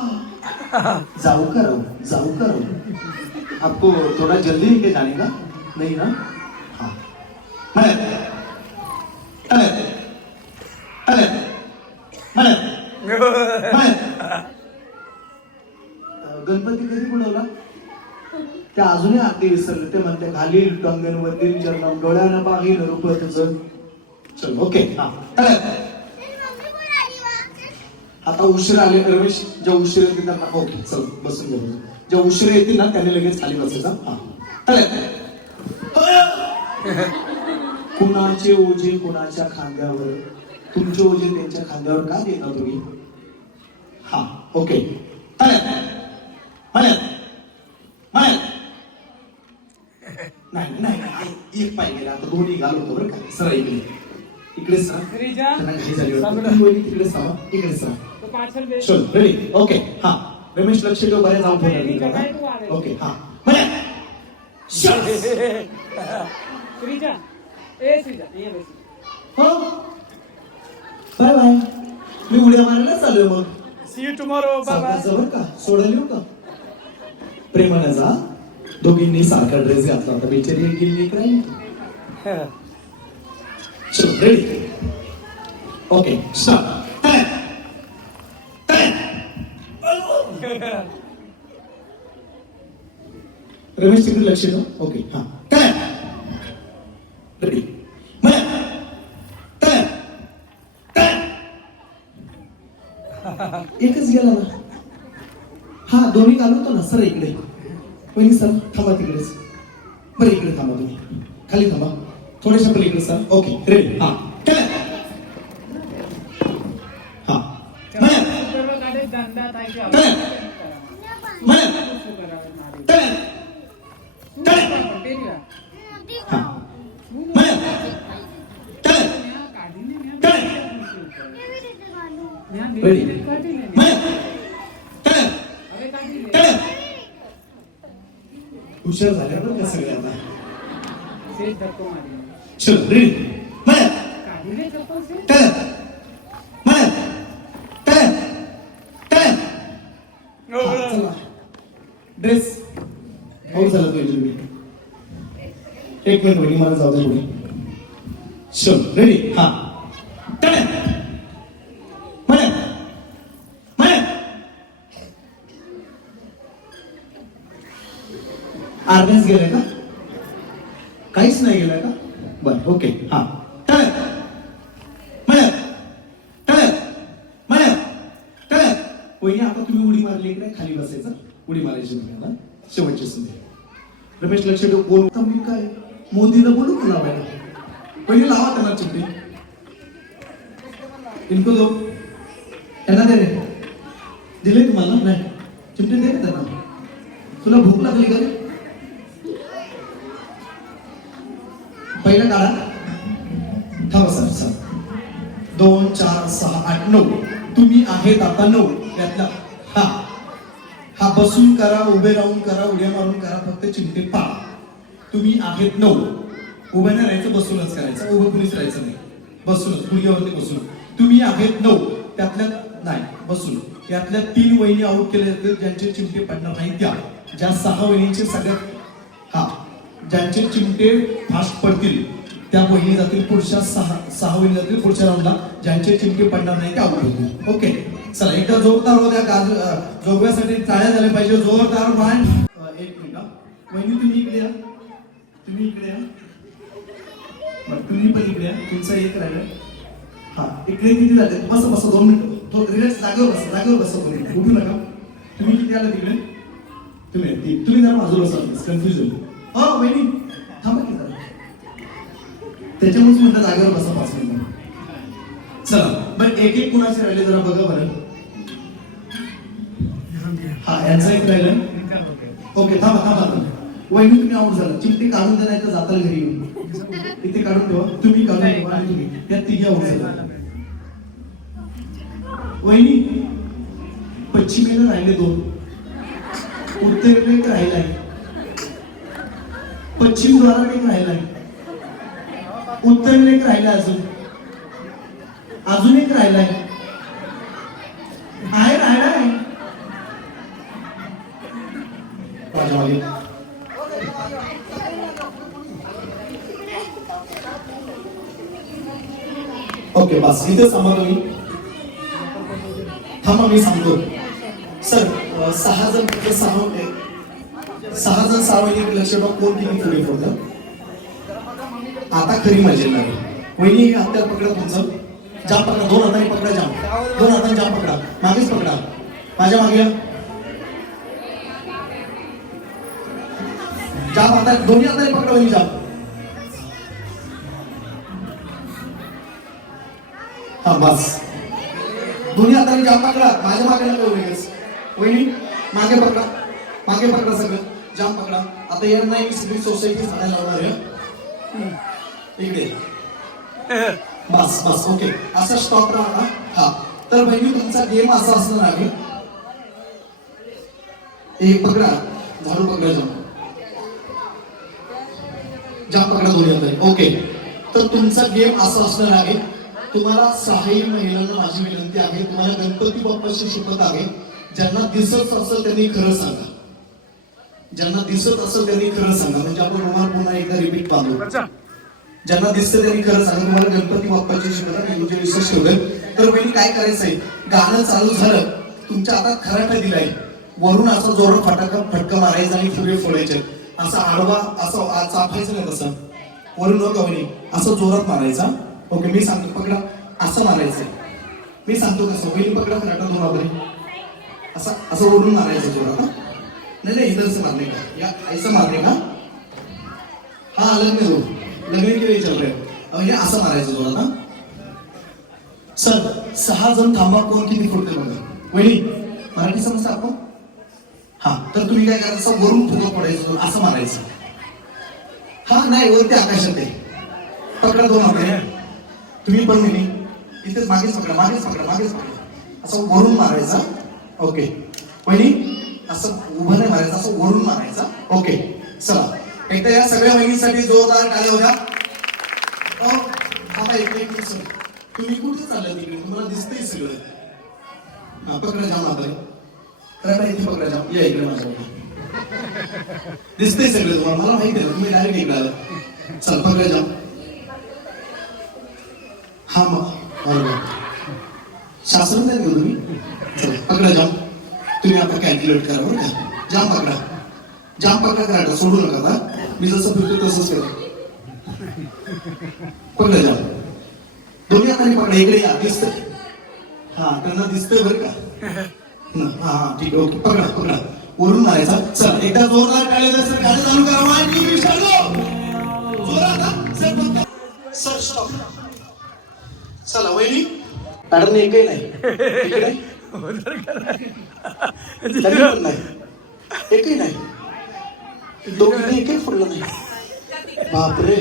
जाऊ करो. आपको थोड़ा जल्दी लेके जाने का नहीं ना. हाँ मला तळे तळे मला गणपती कधी बोलवला ते अजूनही आरती विसरले. ते म्हणते घालील टंगन वरील चरणम डोळ्यानं पाहिल रूप तुझं. चल ओके हा आता उशीर आले रमेश ज्या उशीर येतील त्यांना ओके चल बसून घेऊ. ज्या उशीर येतील ना त्यांनी लगेच खाली बसायचं. हा कुणाचे ओझे कुणाच्या खांद्यावर. तुमचे ओझे त्यांच्या खांद्यावर का देता तुम्ही. हा ओके नाही एक पाय गेला आता दोन्ही घालू होतो बरं का. सर इकडे सर तिकडे सर इकडे सर. चल रेडी ओके हा रमेश लक्ष ठेव. बऱ्याच आउट ओके हा बाय बाय. मी उड्या मारायला चालू मग. C you tomorrow. बाय बरं का सोडायला येऊ का. प्रेमाने जा. दोघींनी सारखा ड्रेस घातला होता बिचारी गेली इकडे. चल रेडी ओके स्टार्ट. रमेश तिकडे लक्ष ठेव. ओके हा रेडी एकच गेला ना. हा दोन्ही घालवतो ना सर इकडे. वहिनी सर थांबा तिकडेच. बरं इकडे थांबा तुम्ही खाली थांबा थोडेशा पलीकडे सर. ओके रेडी हा हा रेडी हुशार झाल्यावर का सगळे आता. चल रेडी ड्रेस आऊट झाला तुम्ही. एक मिनिट वहिनी मला जाऊ दे पुढे. Show ready. हा आर्नेस गेलाय का? काहीच नाही गेलाय का? बर ओके. हा वहिनी आता तुम्ही उडी मारली इकडे खाली बसायचं. उडी मारायची तुम्ही आता शेवटची संधी. रमेश लक्ष ठेव. कोण मी काय मोदीला बोलू का लावायला? पहिले लावा त्यांना चिमटे. इनको दो. त्यांना दे रे. दिले तुम्हाला? नाही चिमटे दे त्यांना. तुला भूक लागली का रे? पहिला काढा. थांबा सर. 2 4 6 8 9. तुम्ही आहेत आता 9 यातला. हा बसून करा, उभे राहून करा, उड्या मारून करा, फक्त चिमटे पाहा. तुम्ही आहेत 9. उभं नाही राहायचं, बसूनच करायचं. उभं कुणीच राहायचं नाही, बसूनच गुडघ्यावरती बसून. तुम्ही आहेत 9 त्यातल्या नाही बसून. यातल्या 3 वहिनी आऊट केले जातील ज्यांचे चिमटे पडणार नाही. ज्या 6 वहिनींचे सगळ्यात ज्यांचे चिमटे फास्ट पडतील त्या वहिनी जातील पुढच्या 6 वहिनी जातील पुढच्या राऊंडला. ज्यांचे चिमटे पडणार नाही ते आऊट होतील. ओके चला एकदा जोरदार होत्या. जोगव्यासाठी टाळ्या झाल्या पाहिजे. जोरदार मान. एक मिनिट. वहिनी तुम्ही इकडे या. तुम्ही इकडे या. तुम्ही पण इकडे या. तुमचा एक राहिला. हा इकडे किती झाले? बस 2 मिनिटं. रिलॅक्स. जागेवर बसा. उठू नका. तुम्ही किती आला तिकडे? तुम्ही जरा बाजूला बसा. कन्फ्युज होईल. वहिनी थांबा की जरा. त्याच्यामुळेच म्हणतात जागेवर बसा 5 मिनिटं. चला बरं एक कुणाचे राहिले जरा बघा बरं. हा यांचा एक राहिलं. ओके थांबा. वहिनी तुम्ही आऊट झाला. चिमटे काढून दे नाही तर जाताल घरी येऊन. इथे काढून ठेवा. तुम्ही काढून ठेवा आणि तुम्ही त्या 3 आऊट झाला. वहिनी पश्चिमेला राहिले 2. उत्तरेला एक राहिलाय. पश्चिम द्वारात एक राहिलाय. उत्तरेला एक राहिलाय. अजून एक राहिलाय. राहिलाय माझ्या मागे. ओके बस इथे थांबा तुम्ही. थांबा मी सांगतो. सर 6 जण 6 जण 6 वहिनी लक्ष ठेवा. कोण किती पुढे पडतं. आता खरी मजा येणार. वहिनी हातात पकडा. तुमचं जाम पकडा. 2 हातांनी पकडा. जाम 2 हातांनी जाम पकडा. मागेच पकडा. माझ्या मागे जाम हातात. दोन्ही हातांनी पकडा वहिनी जाम. हा बस. दोन्ही हातांनी जाम पकडा. माझ्या मागे नका लगेच. वहिनी मागे पकडा सगळं. जाम पकडा. आता येणार नाही. मी सगळी सोसायटी सांगायला लावणार आहे. इकडे बस ओके. असं स्टॉप राहा. हा तर बहिणी तुमचा गेम असा असणार आहे. एक पकडा. झाडू पकडा. जाम पकडा दोन्ही हातांनी. ओके तर तुमचा गेम असा असणार आहे. तुम्हाला 6ही महिलांना माझी विनंती आहे. तुम्हाला गणपती बाप्पाची शपथ आहे. ज्यांना दिसत असेल त्यांनी खरं सांगा. म्हणजे आपण रुमाल पुन्हा एकदा रिपीट बांधू. ज्यांना दिसतं त्यांनी खरं सांगा. तुम्हाला गणपती बाप्पाची शपथ आहे. म्हणजे विश्वास ठेवलं. तर बहिणी काय करायचंय. गाणं चालू झालं. तुमच्या हातात खराटा दिलाय. वरून असा जोरात फटका मारायचा आणि फुगे फोडायचे. असा आडवा असं चापायचं नाही. तसं वरून नका वहिनी. असं जोरात मारायचा. ओके मी सांगतो. पकडा. असं मारायचं. मी सांगतो कसं. वहिनी पकडा. खराटा 2 हातांनी असं वरून मारायचं जोरात. नहीं इधर से मारने का या ऐसा मारने का. हाँ अलग में दो. लगने के लिए चल रहे हो. ये असं मारायचं जोरात. सर 6 जण थांबा. कोण किती फुटते बघा. वहिनी मराठी समजता आपण. हा तर तुम्ही काय करायचं. वरून फुगा पडायचं. असं मारायचं. हा नाही वरती आकाशात आहे. पकडा 2 हाताने. तुम्ही पण वहिनी इथेच मागेच पकडा. असं वरून मारायचं. ओके वहिनी असं उभं नाही मारायचं. असं वरून मारायचं. ओके चला एकदा या सगळ्या वहिनींसाठी जोरदार टाळ्या होत्या. आता एक तुम्ही कुठे चालले तिकडे. तुम्हाला दिसतंय सगळं. हा पकडा जाम हाताने. इथे पकडा जाम. या इकडे माझ्या दिसतंय सगळं तुम्हाला, मला माहिती आहे तुम्ही डायरेक्ट इकडे आला. चल पकडा जाम. हा मग शास्त्र नाही घेऊ तुम्ही. चल पकडा जाम. तुम्ही आता कॅल्क्युलेट करा बरं का. जाम पकडा, जाम पकडा करा, सोडू नका ना. मी जसं फिरतो तसंच करा. पकडा जाम. दोन्ही हाताने पकडा. इकडे या, दिसतंय. हा त्यांना दिसतंय बरं का. हा ठीक आहे, ओके. पकडा पकडा, वरून मारायचा. चल एकदा जोरदार टाळ्या सर, गाडी चालू करा. 1 2 3 चालू. जोरात सर, फक्त सर स्टॉप. चला वहिनी, पॅटर्न एकही नाही. इकडे तरी पण नाही, एकही नाही. दोघींनी एकही फोडलं नाही. बापरे,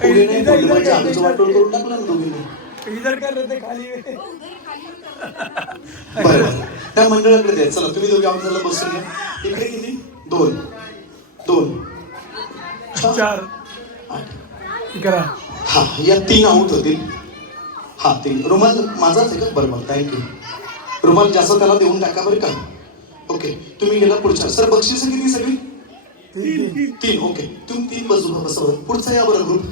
पुढे नाही फोडलं म्हणजे आमचं वाटोळ करून टाकलं ना दोघींनी. बरं त्या मंडळाकडे द्या. चला तुम्ही दोघे आमच्याला बसून घ्या. इकडे किती? 2 2 4 8. हा या 3 आऊट होतील. हा 3. रुमाल माझाच आहे का? बरोबर, थँक्यू. रुमाल जास्त त्याला देऊन टाका बरं का. ओके तुम्ही गेला पुढच्या. सर बक्षीस किती सगळी? 3. ओके तुम्ही 3 बसवा. पुढचा या बरं ग्रुप.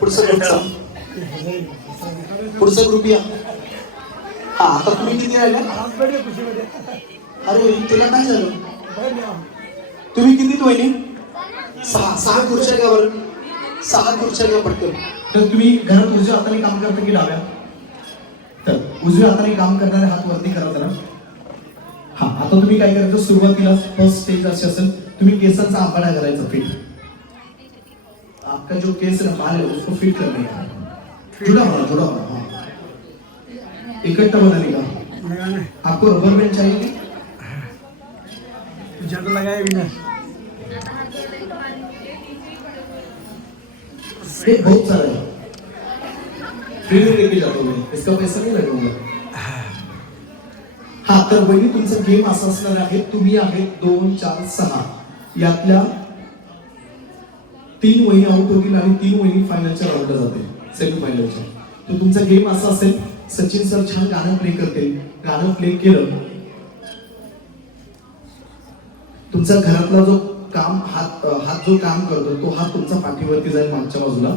पुढचा ग्रुपचा, पुढचा ग्रुप या. हा आता तुम्ही किती राहिला? अरे तुला काय झालं? तुम्ही किती वहिनी? 6 खुर्च्या घ्या बरं. 6 खुर्च्या घ्या पटकन. तर तुम्ही घरात उजव्या हाताने काम करता की डाव्या? तर उजव्या हाताने काम करणारे हात वरती करा जरा. हा आता तुम्ही काय करायचं, सुरुवातीला फर्स्ट स्टेज अशी असेल, तुम्ही केसांचा आंबाडा करायचा फिट. आपका जो केस है बाल है उसको फिट करने का. जुड़ा होना. इकट्ठा बनाने का. आपको रबर बैंड चाहिए? ज्यादा लगाया भी नहीं. बहुत सारा है, फ्री में लेके जातो मैं, इसका पैसा नहीं लगूंगा. हा तर वहिनी तुमचा गेम असा असणार आहे. तुम्ही आहेत 2 4 6 यातल्या 3 वहिनी आउट होतील आणि 3 वहिनी फायनलच्या राऊंडला जातील, सेमीफायनलच्या. तर तुमचा गेम असा असेल, सचिन सर छान गाणं प्ले करतील. गाणं प्ले केलं, तुमचा घरातला जो काम हात जो काम करतो तो हात तुमचा पाठीवरती जाईल मागच्या बाजूला.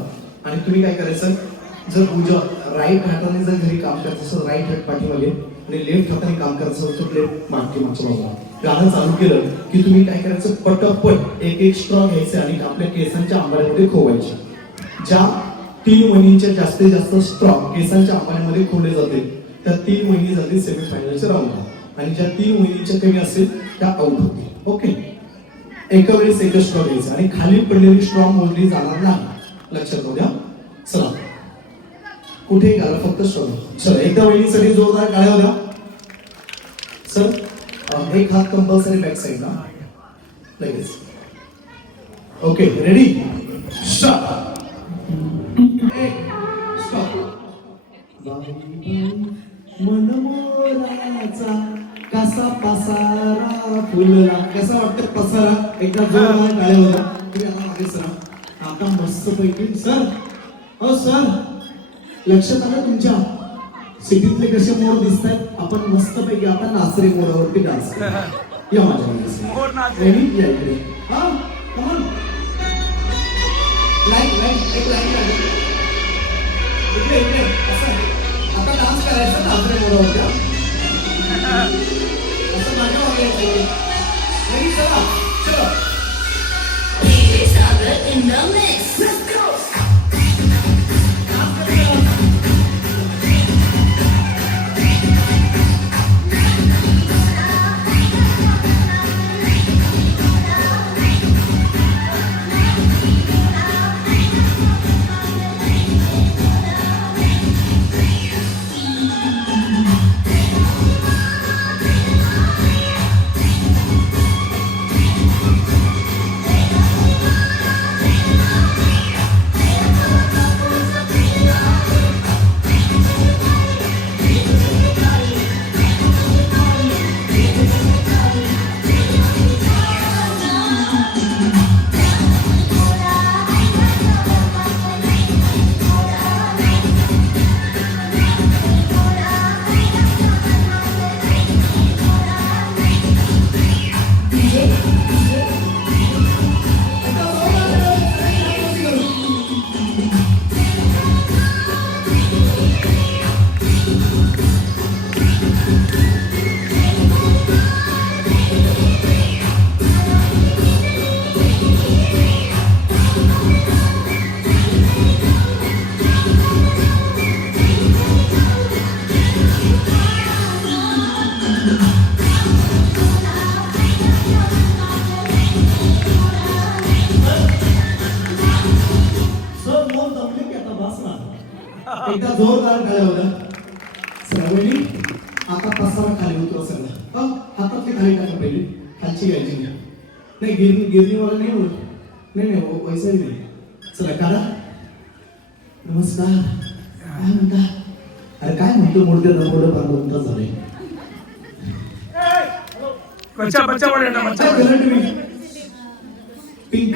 आणि तुम्ही काय करायचं, जर उजव्या राईट हाताने जर घरी काम करायचं असेल राईट हात पाठीमागे आणि लेफ्ट हाताने काम करायचं असेल तर लेफ्ट मागच्या बाजूला. गाणं चालू केलं की तुम्ही काय करायचं, पटपट एक स्ट्रॉ घ्यायचे आणि आपल्या केसांच्या आंबाड्यामध्ये खोवायचे. ज्या 3 वहिनींचे जास्तीत जास्त स्ट्रॉ केसांच्या आंबाड्यामध्ये खोवले जातील त्या 3 वहिनी जातील सेमीफायनलच्या राऊंडला. आणि ज्या 3 वहिनीच्या कमी असतील त्या आउट होतील. ओके, एका वेळेस एक स्ट्रॉ घ्यायचा आणि खाली पडलेली स्ट्रॉ मोजली जाणार नाही, लक्षात राहू द्या. चला कुठे घाला, फक्त स्ट्रॉ. चला एकदा वहिनीसाठी जोरदार टाळ्या द्या. सर एक हात कंपल्सरी बॅक साईडला लगेच. Okay ready, stop. मनमोराचा कसा पसारा फुलला. कसा वाटतं पसारा? एकदा जोरदार टाळ्या होत्या. तुम्ही आता मागे सरा. आता मस्त पैकी. सर हो सर, लक्षात आलं तुमच्या सिटीतले कसे मोर दिसत आहेत? आपण मस्त पैकी आता नाचरे मोरावरती डान्स करू. या माझ्या या इकडे. हा कमॉन, लाईट एक लाईट इकडे इकडे. असं आता डान्स करायचा नाचरे मोरावरती. असं माझ्या मागे यायचं. चला चलो. In the mix. Let's go. एकदा जोरदार टाळ्या होत्या. सगळ्यांनी आता पसारा खाली उतरव सगळं. हातातली खाली टाका पहिले, खालची घ्यायची नाही. गिरणीवाला नाही बोल, नाही वैसा नाही. चला काढा. नमस्कार. काय म्हणता? अरे काय म्हणतो मोडते दमोडं पार झालंय. बच्चा बच्चा बड़ा ना बच्चा पिंक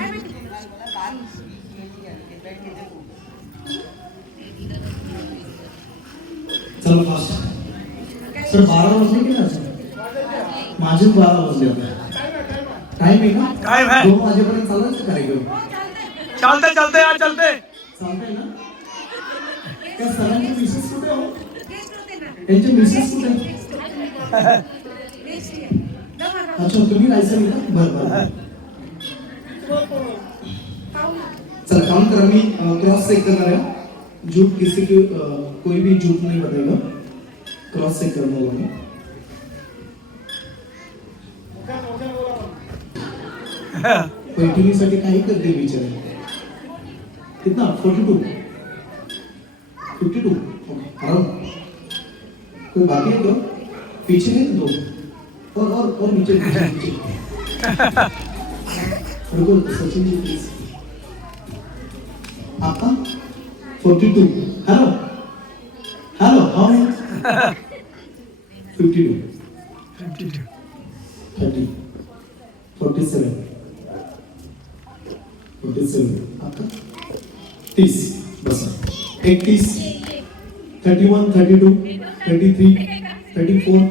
चलो फास्ट. सर 12 वाजले की ना? माझे 12 वाजले आता. टाइम आहे ना? टाइम है. 2 वाजेपर्यंत चालायचं कार्यक्रम. चलते चलते यार चलते. चालतंय ना? त्या सरांची मिसेस कुठे हो? त्यांचे मिसेस कुठे? अच्छा तुम्ही राहायचं नाही का? बरं. चला काउंट करा. मी क्रॉस चेक करणार है. झूठ किसी की कोई भी झूठ नहीं बताएगा. क्रॉस चेक करना होगा. पैठणीसाठी काही करते विचार. कितना 42 52 अराउंड. कोई बाकी है क्या? पीछे है दो और नीचे रुको. सचिन जी प्लीज. आपका 42. Hello how many? 52 30 47 आपका 30. बस 31 31 32 33 34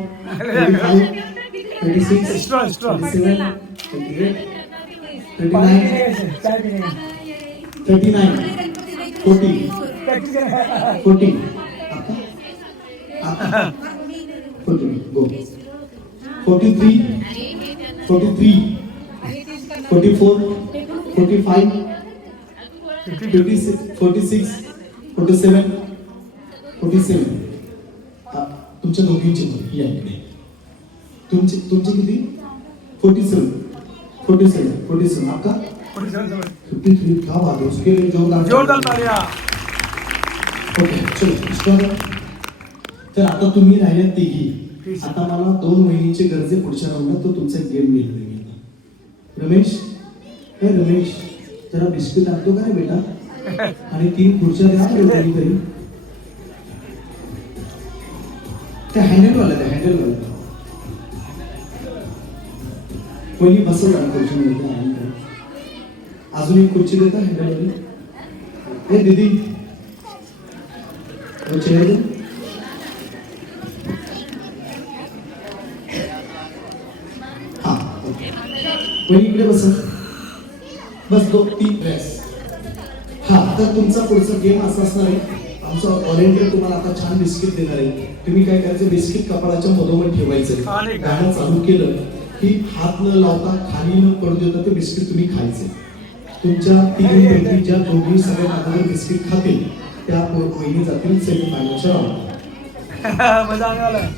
35 36 37 38 39 40 आपका 40 गो 43 44 45 56 46 47 47. तुमच्या दोघींची मुलं या इकडे. तुमचे किती? 47 आपका 53. क्या बात है. उसके लिए जोरदार तालियां. ओके चलो स्टार्ट. तर आता तुम्ही राहिल्यात तिघी. आता मला 2 महिन्यांचे गरजे पुढच्या राऊंडात. तो तुमचा गेम घेणार आहे. रमेश रमेश जरा बिस्किट आणतो का रे बेटा? आणि 3 खुर्च्या द्या तरी. त्या हँडल वाला कोणी बसवला खुर्ची. अजून एक खुर्ची देता हँडल वाली. हे दीदी चेअर दे. हा कोणी इकडे बस. बस 2-3 प्रेस. हा तर तुमचा पुढचा गेम असा असणार आहे. आमचा व्हॉलेंटियर तुम्हाला आता छान बिस्किट देणार आहे. तुम्ही काय करायचं, बिस्किट कपाळाच्या मधोमध ठेवायचं. गाणं चालू केलं की हात न लावता खाली न पडू देता ते बिस्किट तुम्ही खायचे. तुमच्या 3 पैकी ज्या दोघी सगळ्यात अगोदर बिस्किट खातील त्या वहिनी जातील सेमीफायनलच्या राऊंडला. मजा आने वाला है.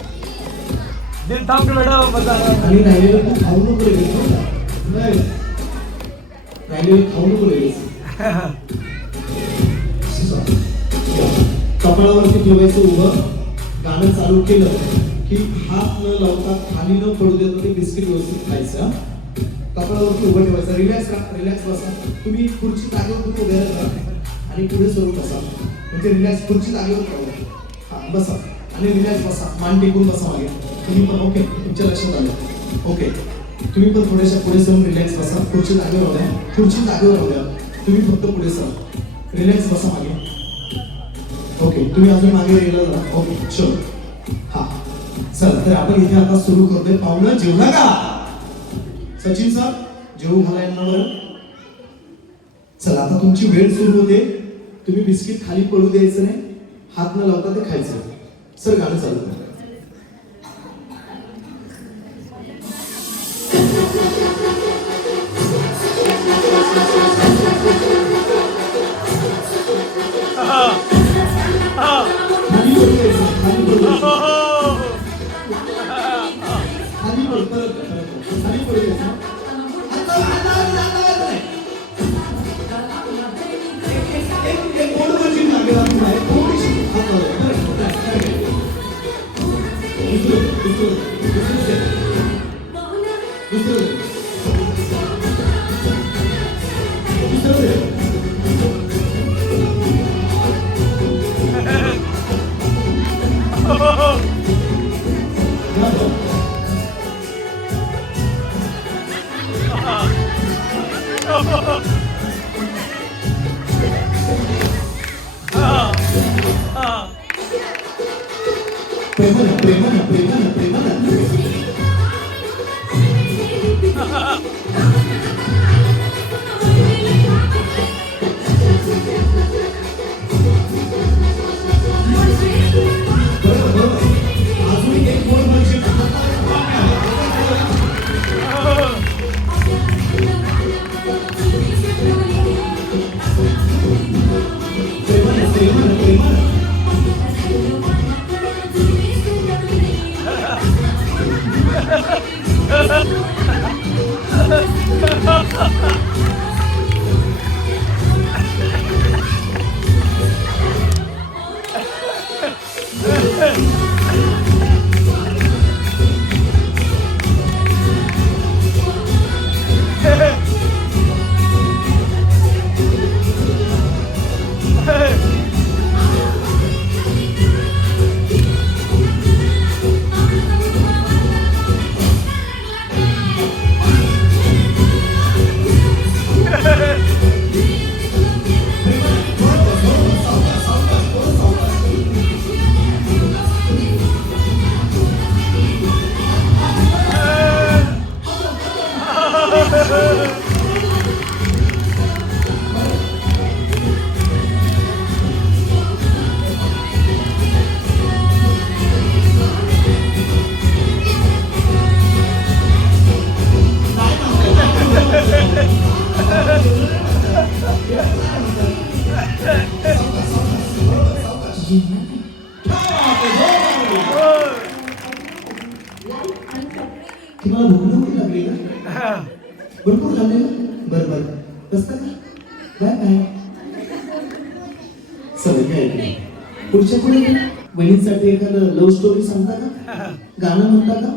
दिल थाम के बैठा हो. मजा आने वाला है. आणि राहिलेलं तू खाऊ नको लगेच. नाही राहिलेलं खाऊ नको लगेच. कपाळावरती ठेवायचं उभं. गाणं चालू केलं की हात न लावता खाली न पडू देता ते बिस्किट व्यवस्थित खायचं. कपाळावरती उभं ठेवायचं. रिलॅक्स बसा. तुम्ही खुर्ची जागेवर उभे राहा आणि पुढे सरळ बसा. म्हणजे रिलॅक्स खुर्ची जागेवर ठेवा. हा बसा आणि रिलॅक्स बसा. मान टेकून बसा मागे. तुम्ही पण ओके. तुमच्या लक्षात आलं ओके. तुम्ही पण थोड्याशा पुढे सरळ रिलॅक्स बसा. खुर्ची जागेवर राहू द्या. तुम्ही फक्त पुढे सरळ रिलॅक्स बसा मागे. ओके तुम्ही अजून मागे गेला जरा. ओके चलो. हा चला तर आपण इथे आता सुरू करतोय. पाहुणं जेवला का? सचिन सर जेवू घाला यांना बरं. चला आता तुमची वेळ सुरू होते. तुम्ही बिस्किट खाली पडू द्यायचं नाही. हात न लावता ते खायचं. सर गाणं चालू करा. थोडीशी तुम्हाला भूक नव्हती लागली ना? भरपूर खाल्ले ना? बरं बरं बसता का? Bye bye. सगळं काय ऐकलं. पुढच्या पुढे बहिणींसाठी एखादं लव्ह स्टोरी सांगता का? गाणं म्हणता का?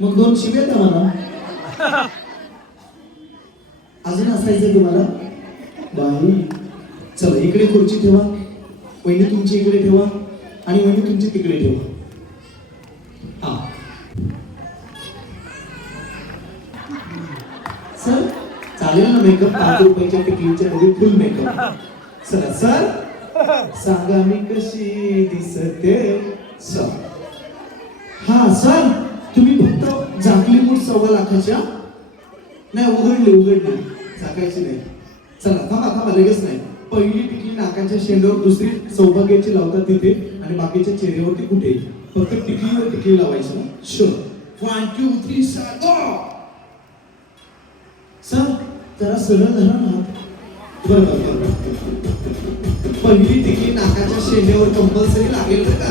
मग 2 शिव्या द्या मला. अजून असायचं तुम्हाला? बाई चला इकडे खुर्ची ठेवा, वहिनी तुमची इकडे ठेवा आणि वहिनी तुमची तिकडे ठेवा. हा सर चालेल ना मेकअप? 5 रुपयाच्या टिकलीच्या डबी फुल मेकअप. चला सर सांगा मी कशी दिसते सर. हा सर तुम्ही फक्त झाकली मूठ 1.25 लाखाच्या नाही उघडली झाकायची नाही. चला थांबा लगेच नाही. पहिली टिकली नाकाच्या शेंड्यावर, दुसरी सौभाग्याची लावतात तिथे आणि बाकीच्या चेहऱ्यावरती कुठे. फक्त टिकलीवर टिकली लावायची ना. शुअर. 1 2 3 स्टार्ट. सर जरा सरळ धरा ना. बरं पहिली टिकली नाकाच्या शेंड्यावर कंपल्सरी लागेल बरं का.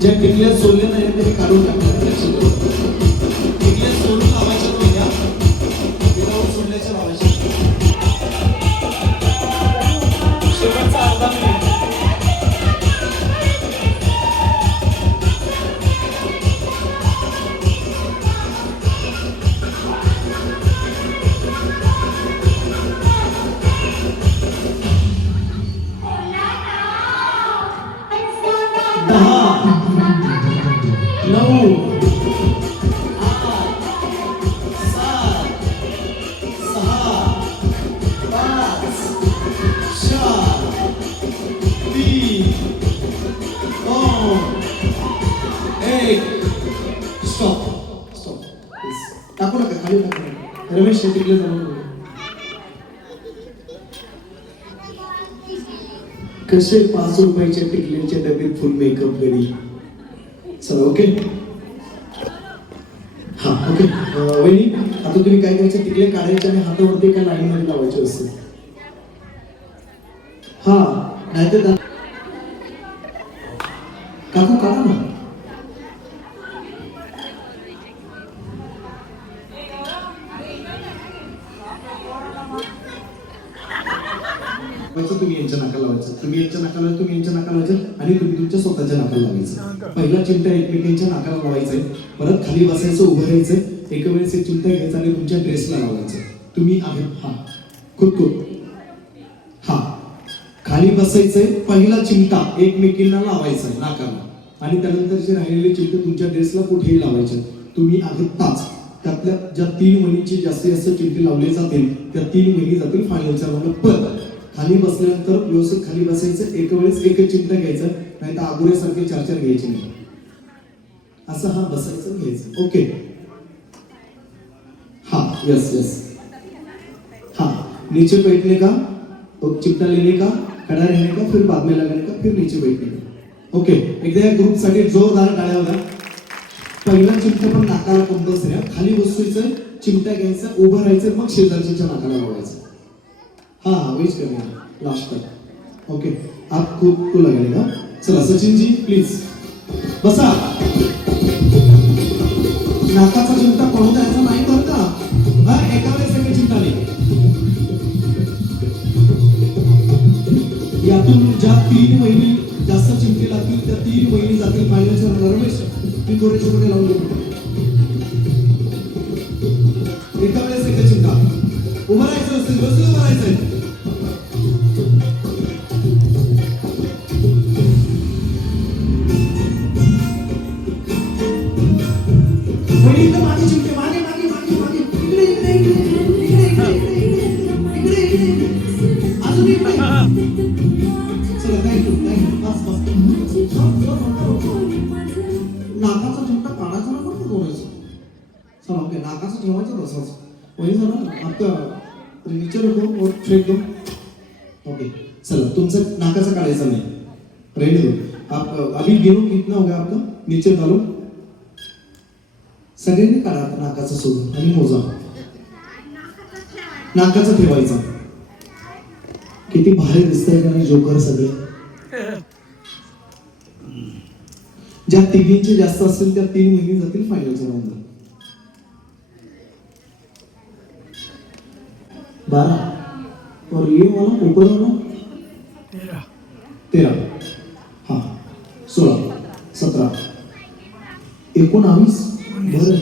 ज्या टिकल्या सोडल्या नाही तरी काढून टाकल्या. टिकल्या सोडून लावायच्या नव्हत्या, विदाऊट सोडल्याच्या लावायच्या. 9 8 7 6 5 4 3 2 1 स्टॉप स्टॉप टाकू नका खाली टाकू नका रमेश शेट्टीकडे जाऊन बघू. कसे 5 रुपयाच्या टिकलीच्या डब्यात फुल मेकअप गडी. चला ओके हा ओके वहिनी आता तुम्ही काय करायचं टिकले काढायचे आणि हातावरती एका लाईन मध्ये लावायचे असते. हा नाहीतर काकू काढा ना. तुम्ही यांच्या नाकाला लावायचं, तुम्ही यांच्या नाकाला लावायचं, तुम्ही यांच्या नाकाला लावायचं आणि तुम्ही तुमच्या स्वतःच्या नाकाला लावायचं. पहिला चिमटा एकमेकांच्या नाकाला लावायचंय, परत खाली बसायचं, उभं राहायचं, एक वेळेस एक चिमटा घ्यायचा आणि तुमच्या ड्रेसला लावायचं. तुम्ही आहे हा खुद हा खाली बसायचंय, पहिला चिमटा एकमेकींना लावायचा नाकाला आणि त्यानंतरचे राहिलेले चिमटे तुमच्या ड्रेसला कुठेही लावायचे. तुम्ही आहेत 5 त्यातल्या ज्या 3 महिन्याची जास्तीत जास्त चिमटे लावले जातील त्या 3 महिने जातील फायनलच्या राऊंडला. परत खाली बसल्यानंतर व्यवस्थित खाली बसायचं, एक वेळेस एकच चिमटा घ्यायचं, नाही तर आगुऱ्यासारखे 4-4 घ्यायचे नाही. असं हा बसायचं घ्यायचं. ओके हाँ यस यस हाँ नीचे बैठने का, चिमटा लेने का, खड़ा रहने का, फिर बाद में लगाने का, फिर नीचे बैठने का. ओके एकदा या ग्रुप साठी जोरदार टाळ्या होत्या. पहिला चिमटा पण नाकाला कंपल्सरी आहे. खाली बसायचं, चिमटा घ्यायचा, उभं राहायचं, मग शेजारच्या नाकाला लावायचं. हाँ वेट करेंगे लास्ट तक. ओके आप खुद को लगाएगा. चला सचिन जी प्लीज बसा. नाकाचा चिमटा पडू द्यायचा नाही बरं का. हा एका वेळेस एक चिमटा नाही. यातून ज्या 3 महिने जास्त चिमटे लागतील त्या 3 महिने जातील फायनलच्या राऊंडला. रमेश ती थोडेसे पुढे लावून देतो. एका वेळेस एक चिमटा उभं राहायचं असेल, बसून उभं राहायचंय. मागे चिमटे मागे मागे मागे मागे इकडे इकडे इकडे इकडे इकडे इकडे अजून एक चला थँक्यू बस बस. नाकाचा चिमटा काढायचा ना पण बोलायचं. चला ओके नाकाचं ठेवायचं तसंच वही झालं आपका नीचे रखो और फेंक दो. ओके चला तुमचं नाकाचं काढायचं नाही, रहने दो. आप अभी गिनो कितना हो गया आपका, नीचे डालो. सगळ्यांनी काढा नाकाचं सोडून आणि मोजा. नाकाचं ठेवायचं. किती भारी दिसतंय का नाही जोकर सगळे. ज्या तिघींचे जास्त असतील त्या 3 महिने जातील फायनलच्या राऊंडला. 12 और ये वाला ऊपर वाला 13 हाँ 16 17 19 बरं.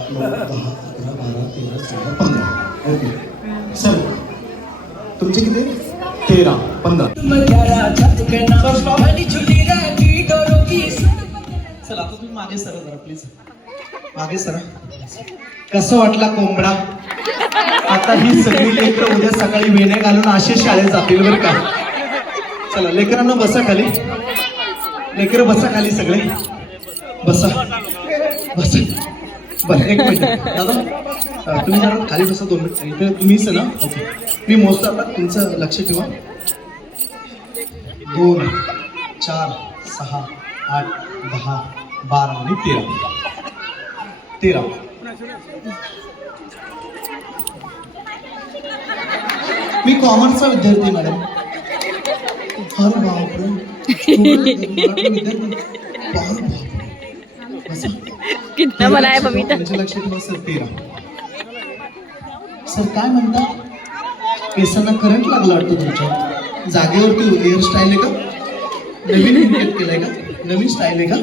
9, 10, 11, 12, 13, 14, 15. ओके सर तुमचे किती 13, 15. चला आता तुम्ही मागे सरा जरा प्लीज, मागे सरा. कसं वाटला कोंबडा? आता ही सगळी लेकरं उद्या सकाळी वेण्या घालून असे शाळेत जातील बरं का. चला लेकरांना बसा खाली, लेकरं बसा खाली सगळे, बसा बसा. बरं एक मिनिट दादा तुम्ही जरा खाली बसा 2 मिनिट. इथे तुम्हीच ना ओके. मी मोजतो आता, तुमचं लक्ष ठेवा. 2, 4, 6, 8, 10, 12 आणि 13. मी कॉमर्सचा विद्यार्थी मॅडम. अरे बापरे कितना बनाया बबीता? लक्ष ठेवा सर. 13. सर काय म्हणता? केसांना करंट लागला वाटतं तुमच्या. जागेवरती हेअरस्टाईल आहे का? नवीन इन्व्हेंट केलंय का? नवीन स्टाईल आहे का?